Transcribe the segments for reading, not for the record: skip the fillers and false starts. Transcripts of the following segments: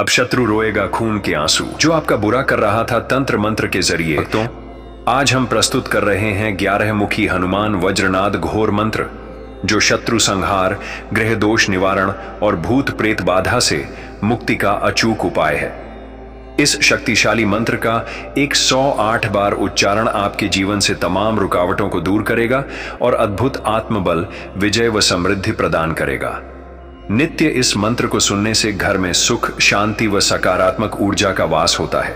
अब शत्रु रोएगा खून के आंसू जो आपका बुरा कर रहा था तंत्र मंत्र के जरिए। तो आज हम प्रस्तुत कर रहे हैं 11 मुखी हनुमान वज्रनाद घोर मंत्र, जो शत्रु संहार, ग्रह दोष निवारण और भूत प्रेत बाधा से मुक्ति का अचूक उपाय है। इस शक्तिशाली मंत्र का 108 बार उच्चारण आपके जीवन से तमाम रुकावटों को दूर करेगा और अद्भुत आत्मबल, विजय व समृद्धि प्रदान करेगा। नित्य इस मंत्र को सुनने से घर में सुख, शांति व सकारात्मक ऊर्जा का वास होता है।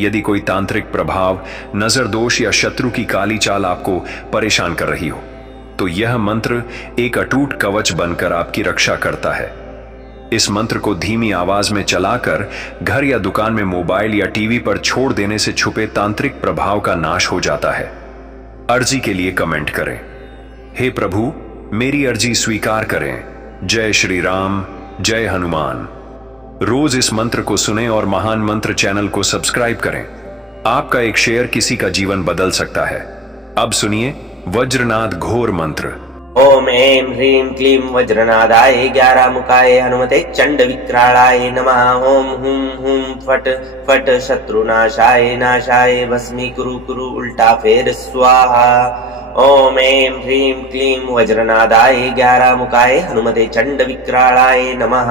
यदि कोई तांत्रिक प्रभाव, नजर दोष या शत्रु की काली चाल आपको परेशान कर रही हो, तो यह मंत्र एक अटूट कवच बनकर आपकी रक्षा करता है। इस मंत्र को धीमी आवाज में चलाकर घर या दुकान में मोबाइल या टीवी पर छोड़ देने से छुपे तांत्रिक प्रभाव का नाश हो जाता है। अर्जी के लिए कमेंट करें, हे प्रभु मेरी अर्जी स्वीकार करें। जय श्री राम, जय हनुमान। रोज इस मंत्र को सुनें और महान मंत्र चैनल को सब्सक्राइब करें। आपका एक शेयर किसी का जीवन बदल सकता है। अब सुनिए वज्रनाद घोर मंत्र। ओम ऐं ह्रीं क्लीं वज्रनादाय 11 मुखाय हनुमते चंड विक्राळाय नमः। ओम हुं हुं फट फट शत्रुनाशाय नाशाय भस्मीकुरु कुरु उल्टा फेर स्वाहा। ओम ऐं ह्रीं क्लीं वज्रनादाय 11 मुखाय हनुमते चंड विक्राळाय नमः।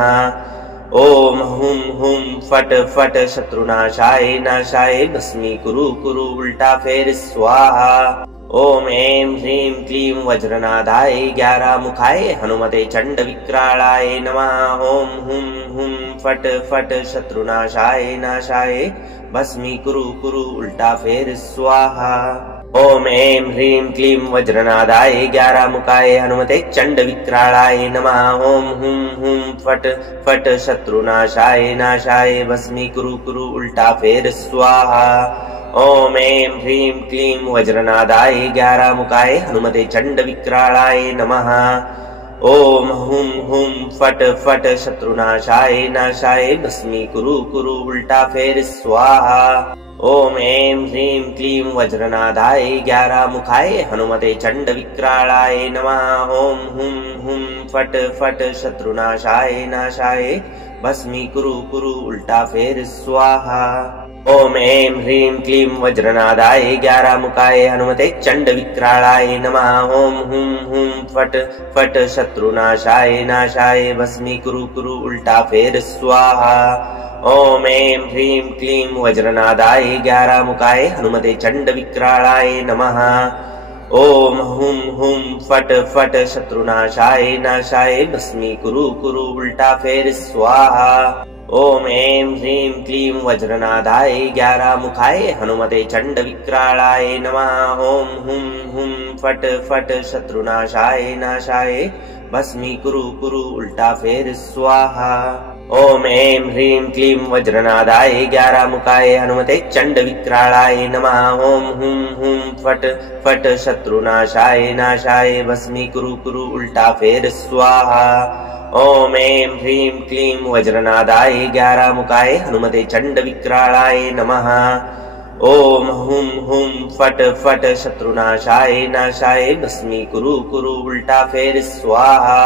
ओम हुं हुं फट फट शत्रुनाशाय नाशाय भस्मीकुरु कुरु उल्टा फेर स्वाहा। ओम ऐं ह्रीं क्लीं वज्रनादाय 11 मुखाय हनुमते चंड विक्राळाय नमः। ओम हुं हुं फट फट शत्रुनाशाय नाशाय भस्मीकुरु कुरु उल्टा फेर स्वाहा। ओम ऐं ह्रीं क्लीं वज्रनादाय 11 मुखाय हनुमते चंड विक्राळाय नमः। ओम हुं हुं फट फट शत्रुनाशाय नाशाय भस्मीकुरु कुरु उल्टा फेर स्वाहा। ओम ऐं ह्रीं क्लीं वज्रनादाय 11 मुखाय हनुमते चंड विक्राळाय नमः। ओम हुं हुं फट फट शत्रुनाशाय नाशाय भस्मीकुरु कुरु उल्टा फेर स्वाहा। ओम ऐं ह्रीं क्लीं वज्रनादाय 11 मुखाय हनुमते चंड विक्राळाय नमः। ओम हुं हुं फट फट शत्रुनाशाय नाशाय भस्मीकुरु कुरु उल्टा फेर स्वाहा। ओम ऐं ह्रीं क्लीं वज्रनादाय 11 मुखाय हनुमते चंड विक्राळाय नमः। ओम हुं हुं फट फट शत्रुनाशाय नाशाय भस्मीकुरु कुरु उल्टा फेर स्वाहा। ओम ऐं ह्रीं क्लीं वज्रनादाय 11 मुखाय हनुमते चंड विक्राळाय नमः। ओम हुं हुं फट फट शत्रुनाशाय नाशाय भस्मीकुरु कुरु उल्टा फेर स्वाहा। ओम ऐं ह्रीं क्लीं वज्रनादाय 11 मुखाय हनुमते चंड विक्राळाय नमः। ओम हुं हुं फट फट शत्रुनाशाय नाशाय भस्मीकुरु कुरु उल्टा फेर स्वाहा। ओम ऐं ह्रीं क्लीं वज्रनादाय 11 मुखाय हनुमते चंड विक्राळाय नमः। ओम हुं हुं फट फट शत्रुनाशाय नाशाय भस्मीकुरु कुरु उल्टा फेर स्वाहा। ओम ऐं ह्रीं क्लीं वज्रनादाय 11 मुखाय हनुमते चंड विक्राळाय नमः। ओम हुं हुं फट फट शत्रुनाशाय नाशाय भस्मीकुरु कुरु उल्टा फेर स्वाहा।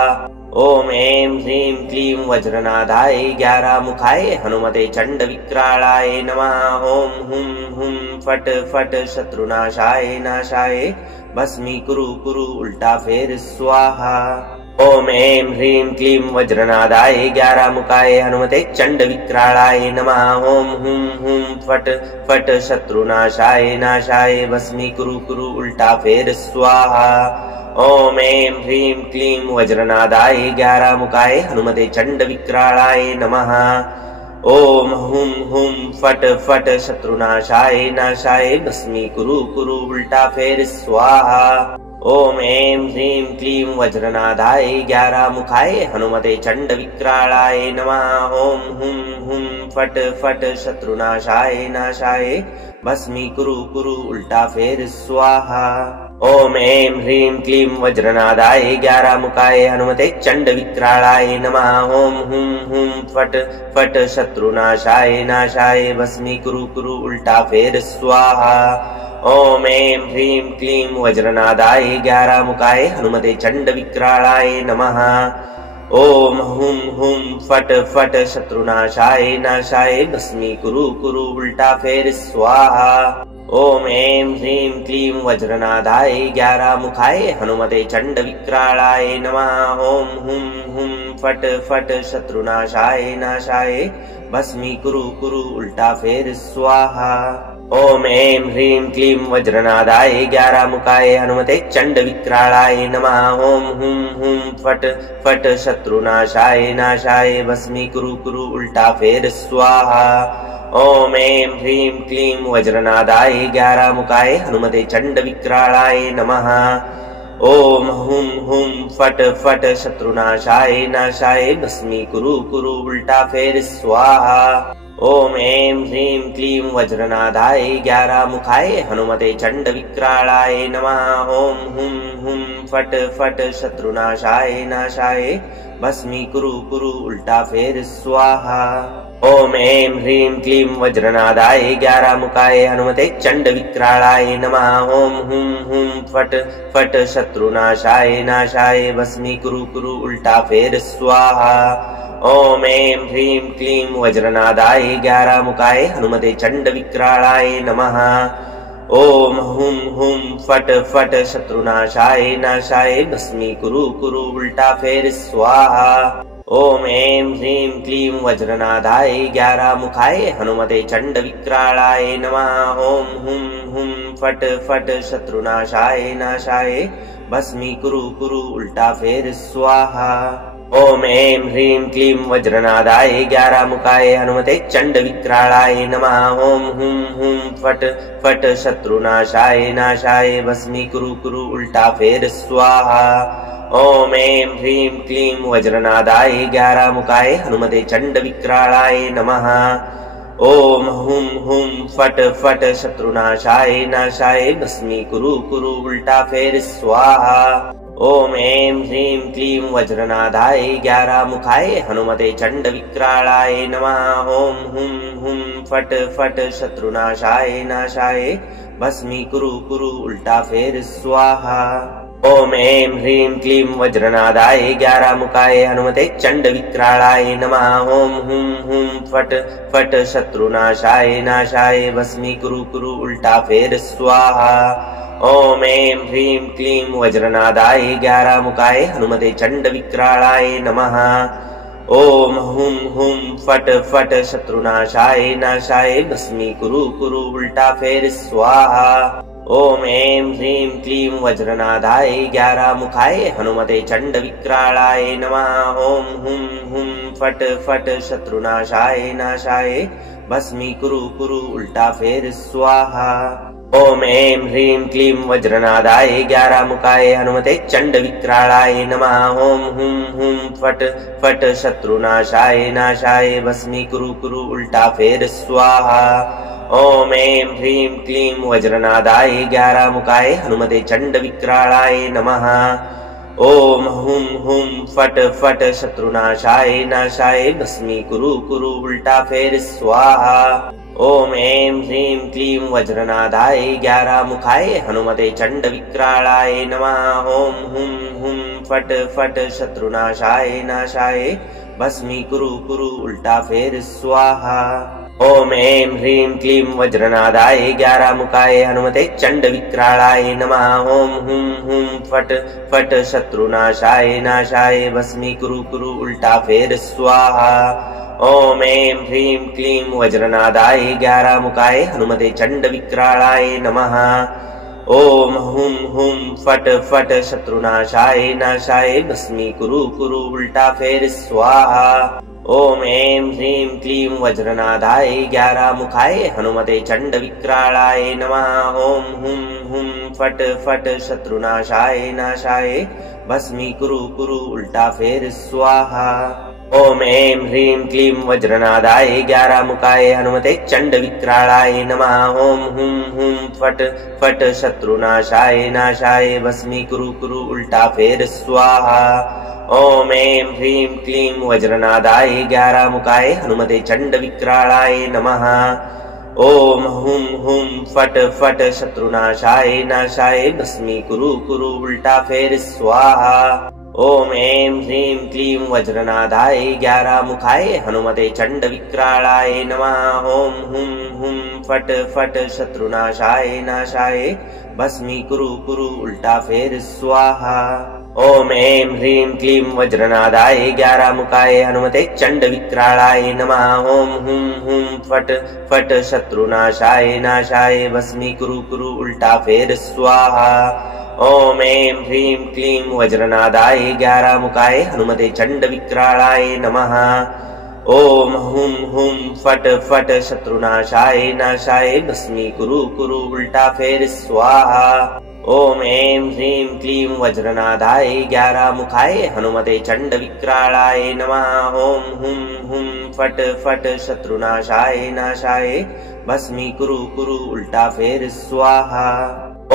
ओम ऐं ह्रीं क्लीं वज्रनादाय 11 मुखाय हनुमते चंड विक्राळाय नमः। ओम हुं हुं फट फट शत्रुनाशाय नाशाय भस्मीकुरु कुरु उल्टा फेर स्वाहा। ओम ऐं ह्रीं क्लीं वज्रनादाय 11 मुखाय हनुमते चंड विक्राळाय नमः। ओम हुं हुं फट फट शत्रुनाशाय नाशाय भस्मीकुरु कुरु उल्टा फेर स्वाहा। ओम ऐं ह्रीं क्लीं वज्रनादाय 11 मुखाय हनुमते चंड विक्राळाय नमः। ओम हुं हुं फट फट शत्रुनाशाय नाशाय भस्मीकुरु कुरु उल्टा फेर स्वाहा। ओम ऐं ह्रीं क्लीं वज्रनादाय 11 मुखाय हनुमते चंड विक्राळाय नमः। ओम हुं हुं फट फट शत्रुनाशाय नाशाय भस्मीकुरु कुरु उल्टा फेर स्वाहा। ओम ऐं ह्रीं क्लीं वज्रनादाय 11 मुखाय हनुमते चंड विक्राळाय नमः। ओम हुं हुं फट फट शत्रुनाशाय नाशाय भस्मीकुरु कुरु उल्टा फेर स्वाहा। ओम ऐं ह्रीं क्लीं वज्रनादाय 11 मुखाय हनुमते चंड विक्राळाय नमः। ओम हुम हुम फट फट शत्रुनाशाय नाशाय भस्मी कुरु कुरु उल्टा फेर स्वाहा। ओम ऐं ह्रीं क्लीं वज्रनादाय 11 मुखाय हनुमते चंड विक्राळाय नमः। ओम हुम हुम फट फट शत्रुनाशाय नाशाय भस्मी कुरु कुरु उल्टा फेर स्वाहा। ओम ऐं ह्रीं क्लीं वज्रनादाय 11 मुखाय हनुमते चंड विक्राळाय नमः। ओम हुम हुम फट फट शत्रुनाशाय नाशाय भस्मी कुरु कुरु उल्टा फेर स्वाहा। ओम ऐं ह्रीं क्लीं वज्रनादाय 11 मुखाय हनुमते चंड विक्राळाय नमः। ओम हुम हुम फट फट शत्रुनाशाय नाशाय भस्मी कुरु कुरु उल्टा फेर स्वाहा। ओम ऐं ह्रीं क्लीं वज्रनादाय 11 मुखाय हनुमते चंड विक्राळाय नमः। ओम हुम हुम फट फट शत्रुनाशाय नाशाय भस्मी कुरु कुरु उल्टा फेर स्वाहा। ओम ऐं ह्रीं क्लीं वज्रनादाय 11 मुखाय हनुमते चंड विक्राळाय नमः। ओम हुम हुम फट फट शत्रुनाशाय नाशाय भस्मी कुरु कुरु उल्टा फेर स्वाहा। ओम ऐं ह्रीं क्लीं वज्रनादाय 11 मुखाय हनुमते चंड विक्राळाय नमः। ओम हुम हुम फट फट शत्रुनाशाय नाशाय भस्मी कुरु कुरु उल्टा फेर स्वाहा। ओम ऐं ह्रीं क्लीं वज्रनादाय 11 मुखाय हनुमते चंड विक्राळाय नमः। ओम हुम हुम फट फट शत्रुनाशाय नाशाय भस्मी कुरु कुरु उल्टा फेर स्वाहा। ओम ऐं ह्रीं क्लीं वज्रनादाय 11 मुखाय हनुमते चंड विक्राळाय नमः। ओम हुम हुम फट फट शत्रुनाशाय नाशाय भस्मी कुरु कुरु उल्टा फेर स्वाहा। ओम ऐं ह्रीं क्लीं वज्रनादाय 11 मुखाय हनुमते चंड विक्राळाय नमः। ओम हुम हुम फट फट शत्रुनाशाय नाशाय भस्मी कुरु कुरु उल्टा फेर स्वाहा। ओम ऐं ह्रीं क्लीं वज्रनादाय 11 मुखाय हनुमते चंड विक्राळाय नमः। ओम हुम हुम फट फट शत्रुनाशाय नाशाय भस्मी कुरु कुरु उल्टा फेर स्वाहा। ओम ऐं ह्रीं क्लीं वज्रनादाय 11 मुखाय हनुमते चंड विक्राळाय नमः। ओम हुम हुम फट फट शत्रुनाशाय नाशाय भस्मी कुरु कुरु उल्टा फेर स्वाहा। ओम ऐं ह्रीं क्लीं वज्रनादाय 11 मुखाय हनुमते चंड विक्राळाय नमः। ओम हुम हुम फट फट शत्रुनाशाय नाशाय भस्मी कुरु कुरु उल्टा फेर स्वाहा। ओम ऐं ह्रीं क्लीं वज्रनादाय 11 मुखाय हनुमते चंड विक्राळाय नमः। ओम हुम हुम फट फट शत्रुनाशाय नाशाय भस्मी कुरु कुरु उल्टा फेर स्वाहा। ओम ऐं ह्रीं क्लीं वज्रनादाय 11 मुखाय हनुमते चंड विक्राळाय नमः। ओम हुम हुम फट फट शत्रुनाशाय नाशाय भस्मी कुरु कुरु उल्टा फेर स्वाहा। ओम ऐं ह्रीं क्लीं वज्रनादाय 11 मुखाय हनुमते चंड विक्राळाय नमः। ओम हुम हुम फट फट शत्रुनाशाय नाशाय भस्मी कुरु कुरु उल्टा फेर स्वाहा। ओम ऐं ह्रीं क्लीं वज्रनादाय 11 मुखाय हनुमते चंड विक्राळाय नमः। ओम हुम हुम फट फट शत्रुनाशाय नाशाय भस्मी कुरु कुरु उल्टा फेर स्वाहा। ओम ऐं ह्रीं क्लीं वज्रनादाय 11 मुखाय हनुमते चंड विक्राळाय नमः। ओम हुम हुम फट फट शत्रुनाशाय नाशाय भस्मी कुरु कुरु उल्टा फेर स्वाहा। ओम ऐं ह्रीं क्लीं वज्रनादाय 11 मुखाय हनुमते चंड विक्राळाय नमः। ओम हुम हुम फट फट शत्रुनाशाय नाशाय भस्मी कुरु कुरु उल्टा फेर स्वाहा। ओम ऐं ह्रीं क्लीं वज्रनादाय 11 मुखाय हनुमते चंड विक्राळाय नमः। ओम हुम हुम फट फट शत्रुनाशाय नाशाय भस्मी कुरु कुरु उल्टा फेर स्वाहा। ओम ऐं ह्रीं क्लीं वज्रनादाय 11 मुखाय हनुमते चंड विक्राळाय नमः। ओम हुम हुम फट फट शत्रुनाशाय नाशाय भस्मी कुरु कुरु उल्टा फेर स्वाहा। ओम ऐं ह्रीं क्लीं वज्रनादाय 11 मुखाय हनुमते चंड विक्राळाय नमः। ओम हुम हुम फट फट शत्रुनाशाय नाशाय भस्मी कुरु कुरु उल्टा फेर स्वाहा। ओम ऐं ह्रीं क्लीं वज्रनादाय 11 मुखाय हनुमते चंड विक्राळाय नमः। ओम हुं हुं फट फट शत्रुनाशाय नाशाय भस्मीकुरु कुरु उल्टा फेर स्वाहा। ओम ऐं ह्रीं क्लीं वज्रनादाय 11 मुखाय हनुमते चंड विक्राळाय नमः। ओम हुं हुं फट फट शत्रुनाशाय नाशाय भस्मीकुरु कुरु उल्टा फेर स्वाहा। ओम ऐं ह्रीं क्लीं वज्रनादाय 11 मुखाय हनुमते चंड विक्राळाय नमः। ओम हुं हुं फट फट शत्रुनाशाय नाशाय भस्मीकुरु कुरु उल्टा फेर स्वाहा। ओम ऐं ह्रीं क्लीं वज्रनादाय 11 मुखाय हनुमते चंड विक्राळाय नमः। ओम हुं हुं फट फट शत्रुनाशाय नाशाय भस्मीकुरु कुरु उल्टा फेर स्वाहा।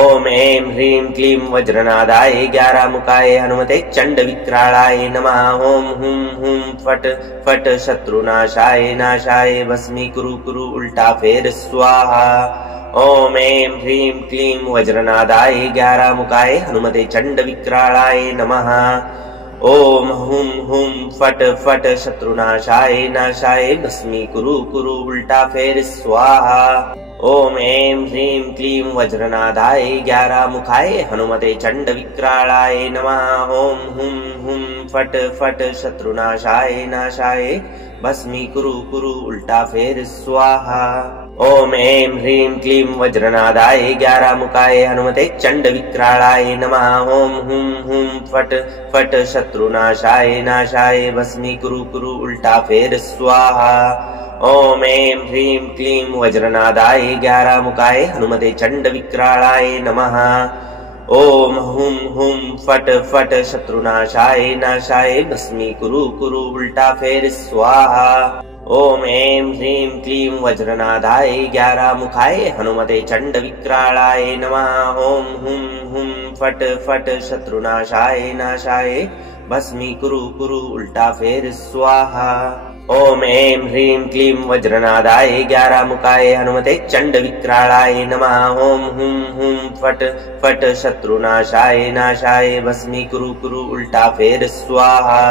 ओम ऐं ह्रीं क्लीं वज्रनादाय 11 मुखाय हनुमते चंड विक्राळाय नमः। ओम हुं हुं फट फट शत्रुनाशाय नाशाय भस्मीकुरु कुरु उल्टा फेर स्वाहा। ओम ऐं ह्रीं क्लीं वज्रनादाय 11 मुखाय हनुमते चंड विक्राळाय नमः। ओम हुं हुं फट फट शत्रुनाशाय नाशाय भस्मीकुरु कुरु उल्टा फेर स्वाहा। ओम ऐं ह्रीं क्लीं वज्रनादाय 11 मुखाय हनुमते चंड विक्राळाय नमः। ओम हुं हुं फट फट शत्रुनाशाय नाशाय भस्मीकुरु कुरु उल्टा फेर स्वाहा। ओम ऐं ह्रीं क्लीं वज्रनादाय 11 मुखाय हनुमते चंड विक्राळाय नमः। ओम हुं हुं फट फट शत्रुनाशाय नाशाय भस्मीकुरु कुरु उल्टा फेर स्वाहा। ओम ऐं ह्रीं क्लीं वज्रनादाय 11 मुखाय हनुमते चंड विक्राळाय नमः। ओम हुं हुं फट फट शत्रुनाशाय नाशाय भस्मीकुरु कुरु उल्टा फेर स्वाहा। ओम ऐं ह्रीं क्लीं वज्रनादाय 11 मुखाय हनुमते चंड विक्राळाय नमः। ओम हुं हुं फट फट शत्रुनाशाय नाशाय भस्मीकुरु कुरु उल्टा फेर स्वाहा। ओम ऐं ह्रीं क्लीं वज्रनादाय 11 मुखाय हनुमते चंड विक्राळाय नमः। ओम हुं हुं फट फट शत्रुनाशाय नाशाय भस्मीकुरु कुरु उल्टा फेर स्वाहा।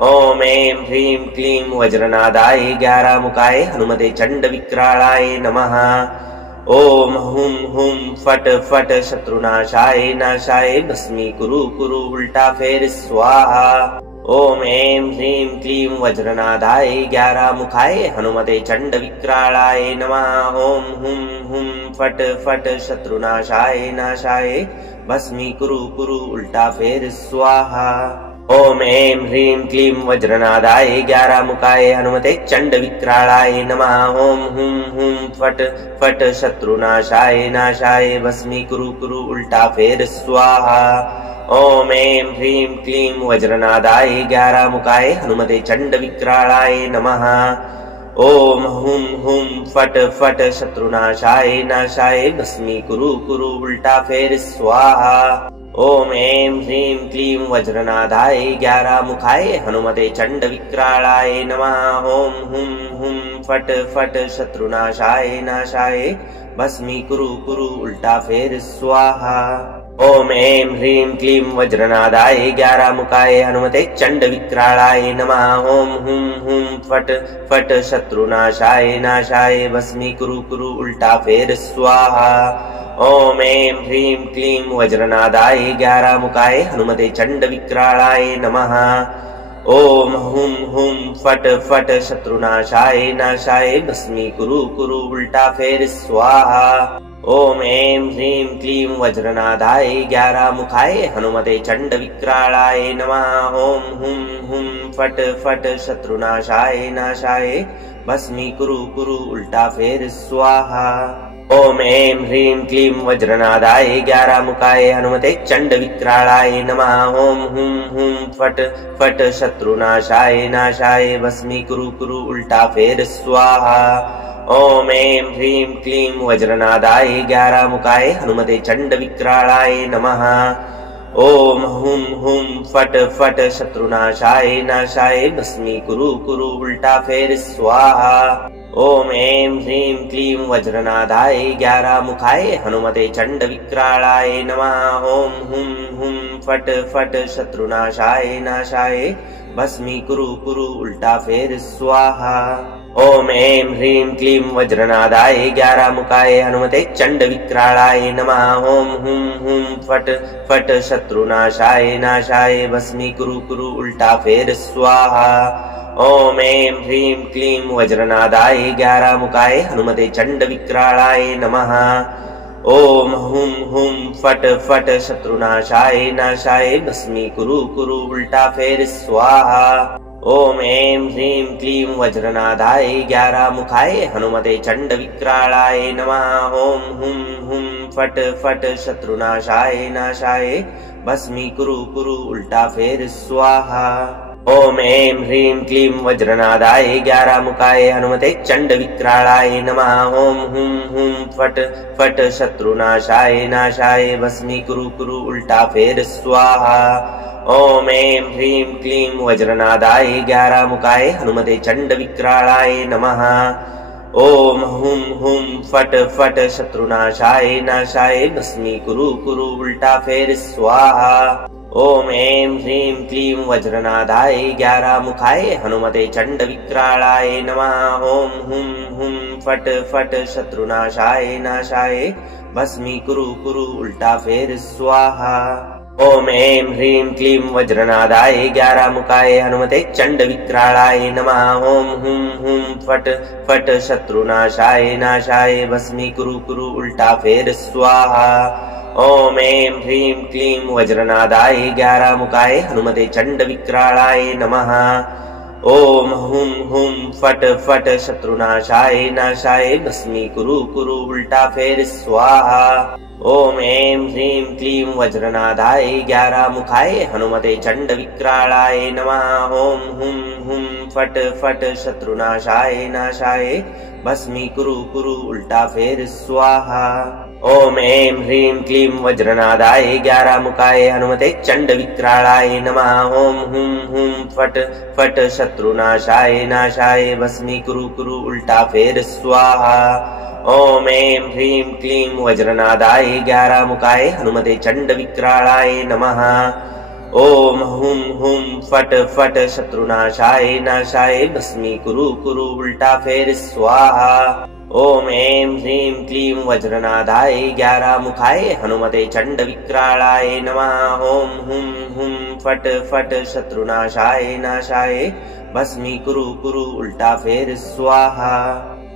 ओम ऐं ह्रीं क्लीं वज्रनादाय 11 मुखाय हनुमते चंड विक्राळाय नमः। ओम हुं हुं फट फट शत्रुनाशाय नाशाय भस्मीकुरु कुरु उल्टा फेर स्वाहा। ओम ऐं ह्रीं क्लीं वज्रनादाय 11 मुखाय हनुमते चंड विक्राळाय नमः। ओम हुं हुं फट फट शत्रुनाशाय नाशाय भस्मीकुरु कुरु उल्टा फेर स्वाहा। ओम ऐं ह्रीं क्लीं वज्रनादाय 11 मुखाय हनुमते चंड विक्राळाय नमः। ओम हुं हुं फट फट शत्रुनाशाय नाशाय भस्मीकुरु कुरु उल्टा फेर स्वाहा। ओम ऐं ह्रीं क्लीं वज्रनादाय 11 मुखाय हनुमते चंड विक्राळाय नमः। ओम हुं हुं फट फट शत्रुनाशाय नाशाय भस्मीकुरु कुरु उल्टा फेर स्वाहा। ओम ऐं ह्रीं क्लीं वज्रनादाय 11 मुखाय हनुमते चंड विक्राळाय नमः। ओम हुं हुं फट फट शत्रुनाशाय नाशाय भस्मीकुरु कुरु उल्टा फेर स्वाहा। ओम ऐं ह्रीं क्लीं वज्रनादाय 11 मुखाय हनुमते चंड विक्राळाय नमः। ओम हुं हुं फट फट शत्रुनाशाय नाशाय भस्मीकुरु कुरु उल्टा फेर स्वाहा। ओम ऐं ह्रीं क्लीं वज्रनादाय 11 मुखाय हनुमते चंड विक्राळाय नमः। ओम हुं हुं फट फट शत्रुनाशाय नाशाय भस्मीकुरु कुरु उल्टा फेर स्वाहा। ओम ऐं ह्रीं क्लीं वज्रनादाय 11 मुखाय हनुमते चंड विक्राळाय नमः। ओम हुं हुं फट फट शत्रुनाशाय नाशाय भस्मीकुरु कुरु उल्टा फेर स्वाहा। ओम ऐं ह्रीं क्लीं वज्रनादाय 11 मुखाय हनुमते चंड विक्राळाय नमः। ओम हुं हुं फट फट शत्रुनाशाय नाशाय भस्मीकुरु कुरु उल्टा फेर स्वाहा। ओम ऐं ह्रीं क्लीं वज्रनादाय 11 मुखाय हनुमते चंड विक्राळाय नमः। ओम हुं हुं फट फट शत्रुनाशाय नाशाय भस्मीकुरु कुरु उल्टा फेर स्वाहा। ओम ऐं ह्रीं क्लीं वज्रनादाय 11 मुखाय हनुमते चंड विक्राळाय नमः। ओम हुं हुं फट फट शत्रुनाशाय नाशाय भस्मीकुरु कुरु उल्टा फेर स्वाहा। ओम ऐं ह्रीं क्लीं वज्रनादाय 11 मुखाय हनुमते चंड विक्राळाय नमः। ओम हुं हुं फट फट शत्रुनाशाय नाशाय भस्मीकुरु कुरु उल्टा फेर स्वाहा। ओम ऐं ह्रीं क्लीं वज्रनादाय 11 मुखाय हनुमते चंड विक्राळाय नमः। ओम हुं हुं फट फट शत्रुनाशाय नाशाय भस्मीकुरु कुरु उल्टा फेर स्वाहा। ओम ऐं ह्रीं क्लीं वज्रनादाय 11 मुखाय हनुमते चंड विक्राळाय नमः। ओम हुं हुं फट फट शत्रुनाशाय नाशाय भस्मीकुरु कुरु उल्टा फेर स्वाहा। ओम ऐं ह्रीं क्लीं वज्रनादाय 11 मुखाय हनुमते चंड विक्राळाय नमः। ओम हुं हुं फट फट शत्रुनाशाय नाशाय भस्मीकुरु कुरु उल्टा फेर स्वाहा। ओम ऐं ह्रीं क्लीं वज्रनादाय 11 मुखाय हनुमते चंड विक्राळाय नमः। ओम हुं हुं फट फट शत्रुनाशाय नाशाय भस्मीकुरु कुरु उल्टा फेर स्वाहा। ओम ऐं ह्रीं क्लीं वज्रनादाय 11 मुखाय हनुमते चंड विक्राळाय नमः। ओम हुं हुं फट फट शत्रुनाशाय नाशाय भस्मीकुरु कुरु उल्टा फेर स्वाहा। ओम ऐं ह्रीं क्लीं वज्रनादाय 11 मुखाय हनुमते चंड विक्राळाय नमः। ओम हुं हुं फट फट शत्रुनाशाय नाशाय भस्मीकुरु कुरु उल्टा फेर स्वाहा। ओम ऐं ह्रीं क्लीं वज्रनादाय 11 मुखाय हनुमते चंड विक्राळाय नमः। ओम हुं हुं फट फट शत्रुनाशाय नाशाय भस्मीकुरु कुरु उल्टा फेर स्वाहा। ओम ऐं ह्रीं क्लीं वज्रनादाय 11 मुखाय हनुमते चंड विक्राळाय नमः। ओम हुं हुं फट फट शत्रुनाशाय नाशाय भस्मीकुरु कुरु उल्टा फेर स्वाहा। ओम ऐं ह्रीं क्लीं वज्रनादाय 11 मुखाय हनुमते चंड विक्राळाय नमः। ओम हुं हुं फट फट शत्रुनाशाय नाशाय भस्मीकुरु कुरु उल्टा फेर स्वाहा। ओम ऐं ह्रीं क्लीं वज्रनादाय 11 मुखाय हनुमते चंड विक्राळाय नमः। ओम हुं हुं फट फट शत्रुनाशाय नाशाय भस्मीकुरु कुरु उल्टा फेर स्वाहा। ओम ऐं ह्रीं क्लीं वज्रनादाय 11 मुखाय हनुमते चंड विक्राळाय नमः। ओम हुं हुं फट फट शत्रुनाशाय नाशाय भस्मीकुरु कुरु उल्टा फेर स्वाहा।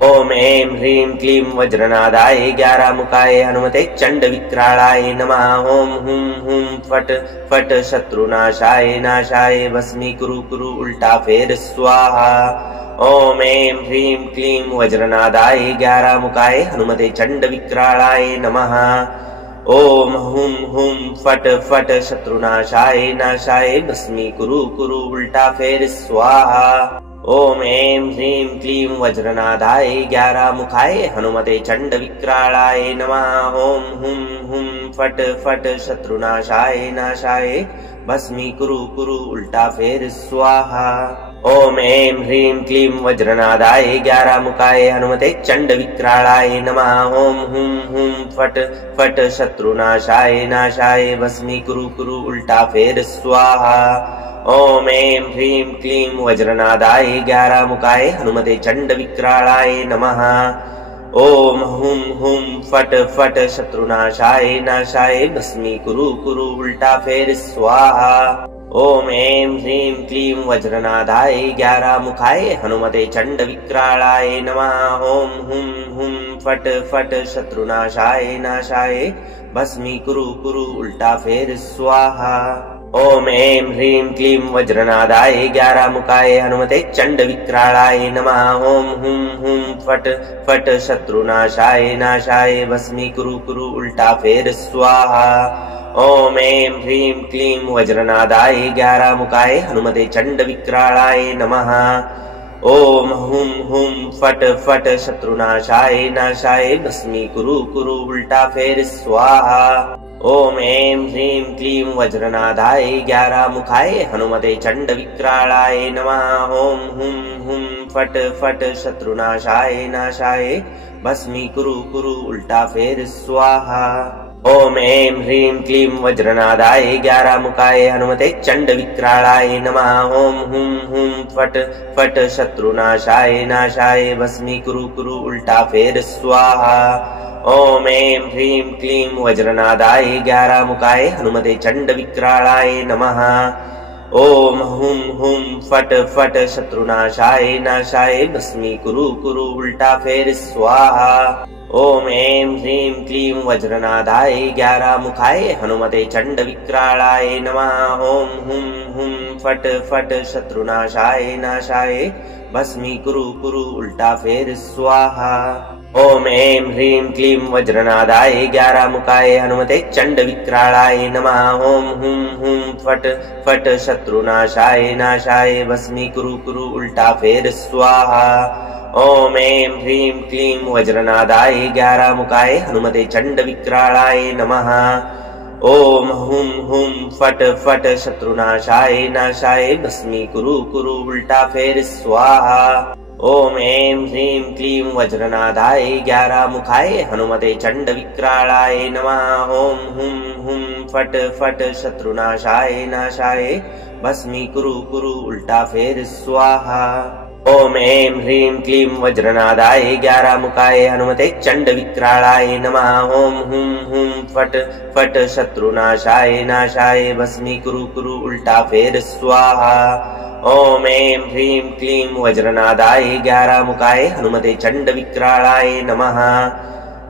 ओम ऐं ह्रीं क्लीं वज्रनादाय 11 मुखाय हनुमते चंड विक्राळाय नमः। ओम हुं हुं फट फट शत्रुनाशाय नाशाय भस्मीकुरु कुरु उल्टा फेर स्वाहा। ओम ऐं ह्रीं क्लीं वज्रनादाय 11 मुखाय हनुमते चंड विक्राळाय नमः। ओम हुं हुं फट फट शत्रुनाशाय नाशाय भस्मीकुरु कुरु उल्टा फेर स्वाहा। ओम ऐं ह्रीं क्लीं वज्रनादाय 11 मुखाय हनुमते चंड विक्राळाय नमः। ओम हुं हुं फट फट शत्रुनाशाय नाशाय भस्मीकुरु कुरु उल्टा फेर स्वाहा। ओम ऐं ह्रीं क्लीं वज्रनादाय 11 मुखाय हनुमते चंड विक्राळाय नमः। ओम हुं हुं फट फट शत्रुनाशाय नाशाय भस्मीकुरु कुरु उल्टा फेर स्वाहा। ओम ऐं ह्रीं क्लीं वज्रनादाय 11 मुखाय हनुमते चंड विक्राळाय नमः। ओम हुं हुं फट फट शत्रुनाशाय नाशाय भस्मीकुरु कुरु उल्टा फेर स्वाहा। ओम ऐं ह्रीं क्लीं वज्रनादाय 11 मुखाय हनुमते चंड विक्राळाय नमः। ओम हुं हुं फट फट शत्रुनाशाय नाशाय भस्मीकुरु कुरु उल्टा फेर स्वाहा। ओम ऐं ह्रीं क्लीं वज्रनादाय 11 मुखाय हनुमते चंड विक्राळाय नमः। ओम हुं हुं फट फट शत्रुनाशाय नाशाय भस्मीकुरु कुरु उल्टा फेर स्वाहा। ओम ऐं ह्रीं क्लीं वज्रनादाय 11 मुखाय हनुमते चंड विक्राळाय नमः। ओम हुं हुं फट फट शत्रुनाशाय नाशाय भस्मीकुरु कुरु उल्टा फेर स्वाहा। ओम ऐं ह्रीं क्लीं वज्रनादाय 11 मुखाय हनुमते चंड विक्राळाय नमः। ओम हुं हुं फट फट शत्रुनाशाय नाशाय भस्मीकुरु कुरु उल्टा फेर स्वाहा। ओम ऐं ह्रीं क्लीं वज्रनादाय 11 मुखाय हनुमते चंड विक्राळाय नमः। ओम हुं हुं फट फट शत्रुनाशाय नाशाय भस्मीकुरु कुरु उल्टा फेर स्वाहा। ओम ऐं ह्रीं क्लीं वज्रनादाय 11 मुखाय हनुमते चंड विक्राळाय नमः। ओम हुं हुं फट फट शत्रुनाशाय नाशाय भस्मीकुरु कुरु उल्टा फेर स्वाहा। ओम ऐं ह्रीं क्लीं वज्रनादाय 11 मुखाय हनुमते चंड विक्राळाय नमः। ओम हुं हुं फट फट शत्रुनाशाय नाशाय भस्मीकुरु कुरु उल्टा फेर स्वाहा। ओम ऐं ह्रीं क्लीं वज्रनादाय 11 मुखाय हनुमते चंड विक्राळाय नमः। ओम हुं हुं फट फट शत्रुनाशाय नाशाय भस्मीकुरु कुरु उल्टा फेर स्वाहा। ओम ऐं ह्रीं क्लीं वज्रनादाय 11 मुखाय हनुमते चंड विक्राळाय नमः। ओम हुं हुं फट फट शत्रुनाशाय नाशाय भस्मीकुरु कुरु उल्टा फेर स्वाहा। ओम ऐं ह्रीं क्लीं वज्रनादाय 11 मुखाय हनुमते चंड विक्राळाय नमः। ओम हुं हुं फट फट शत्रुनाशाय नाशाय भस्मीकुरु कुरु उल्टा फेर स्वाहा। ओम ऐं ह्रीं क्लीं वज्रनादाय 11 मुखाय हनुमते चंड विक्राळाय नमः। ओम हुं हुं फट फट शत्रुनाशाय नाशाय भस्मीकुरु कुरु उल्टा फेर स्वाहा। ओम ऐं ह्रीं क्लीं वज्रनादाय 11 मुखाय हनुमते चंड विक्राळाय नमः।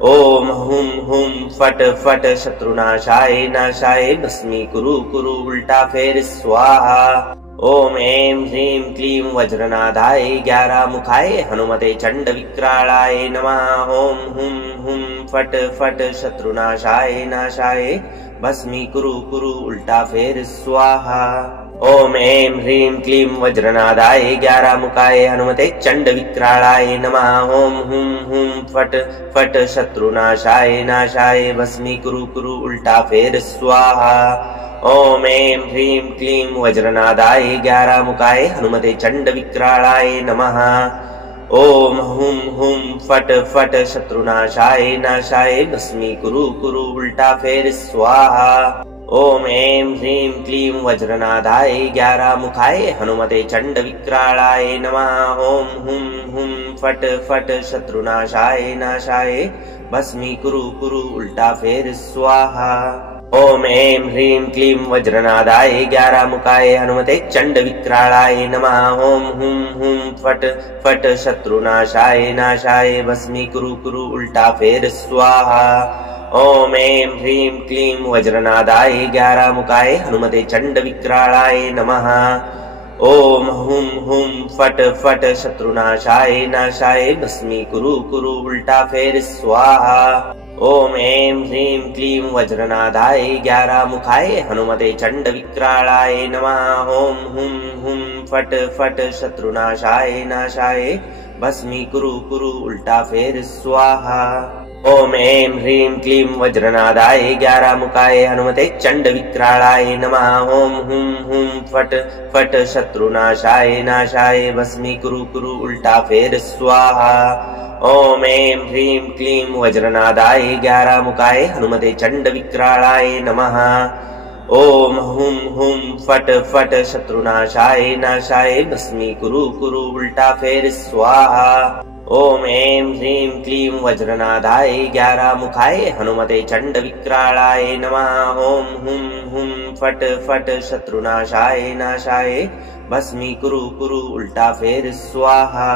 ओम हुं हुं फट फट शत्रुनाशाय नाशाय भस्मीकुरु कुरु उल्टा फेर स्वाहा। ओम ऐं ह्रीं क्लीं वज्रनादाय 11 मुखाय हनुमते चंड विक्राळाय नमः। ओम हुं हुं फट फट शत्रुनाशाय नाशाय भस्मीकुरु कुरु उल्टा फेर स्वाहा। ओम ऐं ह्रीं क्लीं वज्रनादाय 11 मुखाय हनुमते चंड विक्राळाय नमः। ओम हुं हुं फट फट शत्रुनाशाय नाशाय भस्मीकुरु कुरु उल्टा फेर स्वाहा। ओम ऐं ह्रीं क्लीं वज्रनादाय 11 मुखाय हनुमते चंड विक्राळाय नमः। ओम हुं हुं फट फट शत्रुनाशाय नाशाय भस्मीकुरु कुरु उल्टा फेर स्वाहा। ओम ऐं ह्रीं क्लीं वज्रनादाय 11 मुखाय हनुमते चंड विक्राळाय नमः। ओम हुं हुं फट फट शत्रुनाशाय नाशाय भस्मीकुरु कुरु उल्टा फेर स्वाहा। ओम ऐं ह्रीं क्लीं वज्रनादाय 11 मुखाय हनुमते चंड विक्राळाय नमः। ओम हुं हुं फट फट शत्रुनाशाय नाशाय भस्मीकुरु कुरु उल्टा फेर स्वाहा। ओम ऐं ह्रीं क्लीं वज्रनादाय 11 मुखाय हनुमते चंड विक्राळाय नमः। ओम हुं हुं फट फट शत्रुनाशाय नाशाय भस्मीकुरु कुरु उल्टा फेर स्वाहा। ओम ऐं ह्रीं क्लीं वज्रनादाय 11 मुखाय हनुमते चंड विक्राळाय नमः। ओम हुं हुं फट फट शत्रुनाशाय नाशाय भस्मीकुरु कुरु उल्टा फेर स्वाहा। ओम ऐं ह्रीं क्लीं वज्रनादाय 11 मुखाय हनुमते चंड विक्राळाय नमः। ओम हुं हुं फट फट शत्रुनाशाय नाशाय भस्मीकुरु कुरु उल्टा फेर स्वाहा। ओम ऐं ह्रीं क्लीं वज्रनादाय 11 मुखाय हनुमते चंड विक्राळाय नमः। ओम हुं हुं फट फट शत्रुनाशाय नाशाय भस्मीकुरु कुरु उल्टा फेर स्वाहा। ओम ऐं ह्रीं क्लीं वज्रनादाय 11 मुखाय हनुमते चंड विक्राळाय नमः। ओम हुं हुं फट फट शत्रुनाशाय नाशाय भस्मीकुरु कुरु उल्टा फेर स्वाहा।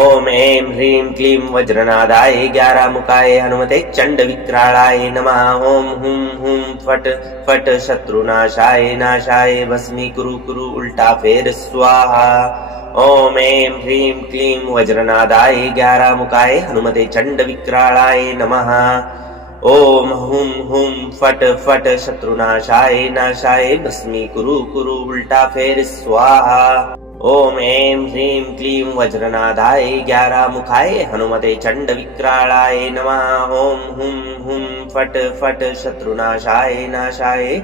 ओम ऐं ह्रीं क्लीं वज्रनादाय 11 मुखाय हनुमते चंड विक्राळाय नमः। ओम हुं हुं फट फट शत्रुनाशाय नाशाय भस्मीकुरु कुरु उल्टा फेर स्वाहा। ओम ऐं ह्रीं क्लीं वज्रनादाय 11 मुखाय हनुमते चंड विक्राळाय नमः। ओम हुं हुं फट फट शत्रुनाशाय नाशाय भस्मीकुरु कुरु उल्टा फेर स्वाहा। ओम ऐं ह्रीं क्लीं वज्रनादाय 11 मुखाय हनुमते चंड विक्राळाय नमः। ओम हुं हुं फट फट शत्रुनाशाय नाशाय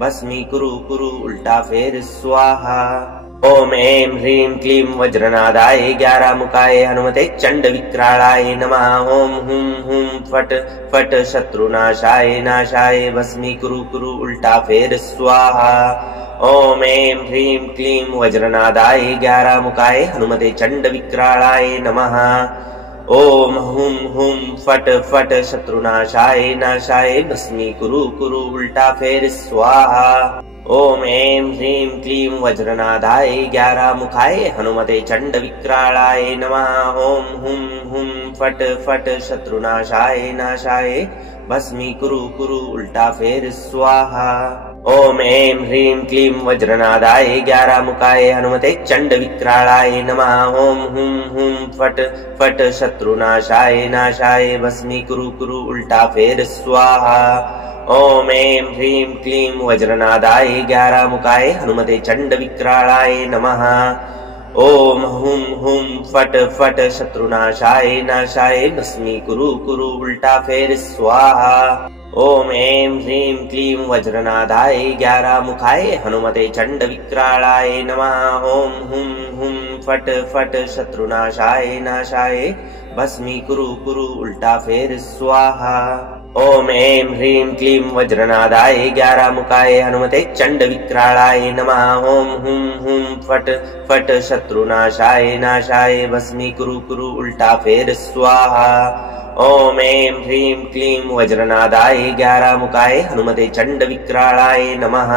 भस्मीकुरु कुरु उल्टा फेर स्वाहा। ओम ऐं ह्रीं क्लीं वज्रनादाय 11 मुखाय हनुमते चंड विक्राळाय नमः। ओम हुं हुं फट फट शत्रुनाशाय नाशाय भस्मीकुरु कुरु उल्टा फेर स्वाहा। ओम ऐं ह्रीं क्लीं वज्रनादाय 11 मुखाय हनुमते चंड विक्राळाय नमः। ओम हुं हुं फट फट शत्रुनाशाय नाशाय भस्मीकुरु कुरु उल्टा फेर स्वाहा। ओम ऐं ह्रीं क्लीं वज्रनादाय 11 मुखाय हनुमते चंड विक्राळाय नमः। ओम हुं हुं फट फट शत्रुनाशाय नाशाय भस्मीकुरु कुरु उल्टा फेर स्वाहा। ओम ऐं ह्रीं क्लीं वज्रनादाय 11 मुखाय हनुमते चंड विक्राळाय नमः। ओम हुं हुं फट फट शत्रुनाशाय नाशाय भस्मीकुरु कुरु उल्टा फेर स्वाहा। ओम ऐं ह्रीं क्लीं वज्रनादाय 11 मुखाय हनुमते चंड विक्राळाय नमः। ओम हुं हुं फट फट शत्रुनाशाय नाशाय भस्मीकुरु कुरु उल्टा फेर स्वाहा। ओम ऐं ह्रीं क्लीं वज्रनादाय 11 मुखाय हनुमते चंड विक्राळाय नमः। ओम हुं हुं फट फट शत्रुनाशाय नाशाय भस्मीकुरु कुरु उल्टा फेर स्वाहा। ओम ऐं ह्रीं क्लीं वज्रनादाय 11 मुखाय हनुमते चंड विक्राळाय नमः। ओम हुं हुं फट फट शत्रुनाशाय नाशाय भस्मीकुरु कुरु उल्टा फेर स्वाहा। ओम ऐं ह्रीं क्लीं वज्रनादाय 11 मुखाय हनुमते चंड विक्राळाय नमः।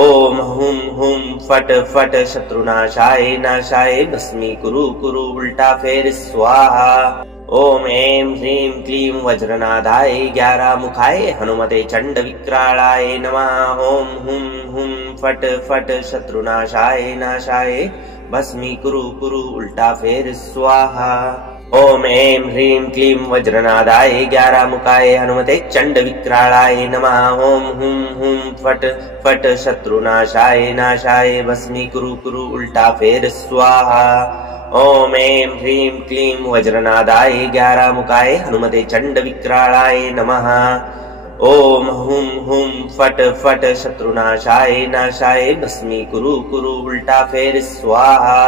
ओम हुं हुं फट फट शत्रुनाशाय नाशाय भस्मीकुरु कुरु उल्टा फेर स्वाहा। ओम ऐं ह्रीं क्लीं वज्रनादाय 11 मुखाय हनुमते चंड विक्राळाय नमः। ओम हुं हुं फट फट शत्रुनाशाय नाशाय भस्मीकुरु कुरु उल्टा फेर स्वाहा। ओम ऐं ह्रीं क्लीं वज्रनादाय 11 मुखाय हनुमते चंड विक्राळाय नमः। ओम हुं हुं फट फट शत्रुनाशाय नाशाय भस्मीकुरु कुरु उल्टा फेर स्वाहा। ओम ऐं ह्रीं क्लीं वज्रनादाय 11 मुखाय हनुमते चंड विक्राळाय नमः। ओम हुं हुं फट फट शत्रुनाशाय नाशाय भस्मीकुरु कुरु उल्टा फेर स्वाहा।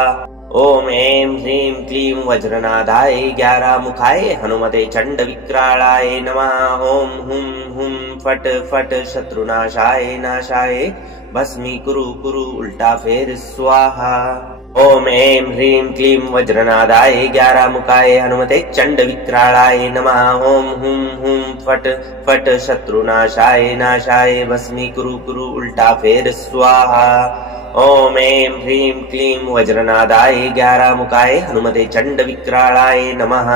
ओम ऐं ह्रीं क्लीं वज्रनादाय 11 मुखाय हनुमते चंड विक्राळाय नमः। ओम हुं हुं फट फट शत्रुनाशाय नाशाय भस्मीकुरु कुरु उल्टा फेर स्वाहा। ओम ऐं ह्रीं क्लीं वज्रनादाय 11 मुखाय हनुमते चंड विक्राळाय नमः। ओम हुं हुं फट फट शत्रुनाशाय नाशाय भस्मीकुरु कुरु उल्टा फेर स्वाहा। ओम ऐं ह्रीं क्लीं वज्रनादाय 11 मुखाय हनुमते चंड विक्राळाय नमः।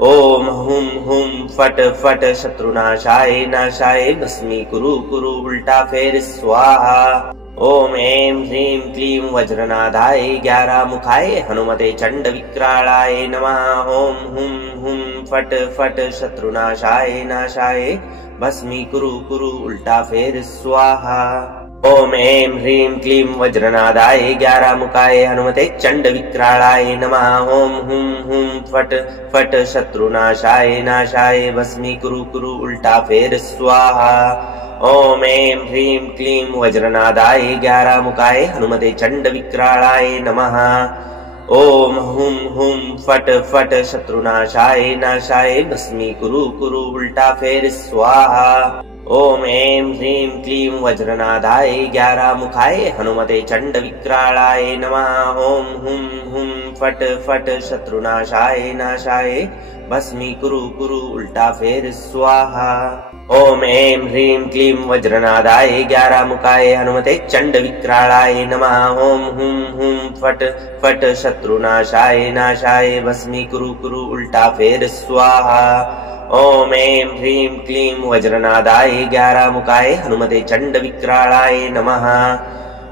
ओम हुं हुं फट फट शत्रुनाशाय नाशाय भस्मीकुरु कुरु उल्टा फेर स्वाहा। ओम ऐं ह्रीं क्लीं वज्रनादाय 11 मुखाय हनुमते चंड विक्राळाय नमः। ओम हुं हुं फट फट शत्रुनाशाय नाशाय भस्मीकुरु कुरु उल्टा फेर स्वाहा। ओम ऐं ह्रीं क्लीं वज्रनादाय 11 मुखाय हनुमते चंड विक्राळाय नमः। ओम हुं हुं फट फट शत्रुनाशाय नाशाय भस्मीकुरु कुरु उल्टा फेर स्वाहा। ओम ऐं ह्रीं क्लीं वज्रनादाय 11 मुखाय हनुमते चंड विक्राळाय नमः। ओम हुं हुं फट फट शत्रुनाशाय नाशाय भस्मीकुरु कुरु उल्टा फेर स्वाहा। ओम ऐं ह्रीं क्लीं वज्रनादाय 11 मुखाय हनुमते चंड विक्राळाय नमः। ओम हुं हुं फट फट शत्रुनाशाय नाशाय भस्मीकुरु कुरु उल्टा फेर स्वाहा। ओम ऐं ह्रीं क्लीं वज्रनादाय 11 मुखाय हनुमते चंड विक्राळाय नमः। ओम हुं हुं फट फट शत्रुनाशाय नाशाय भस्मीकुरु कुरु उल्टा फेर स्वाहा। ओम ऐं ह्रीं क्लीं वज्रनादाय 11 मुखाय हनुमते चंड विक्राळाय नमः।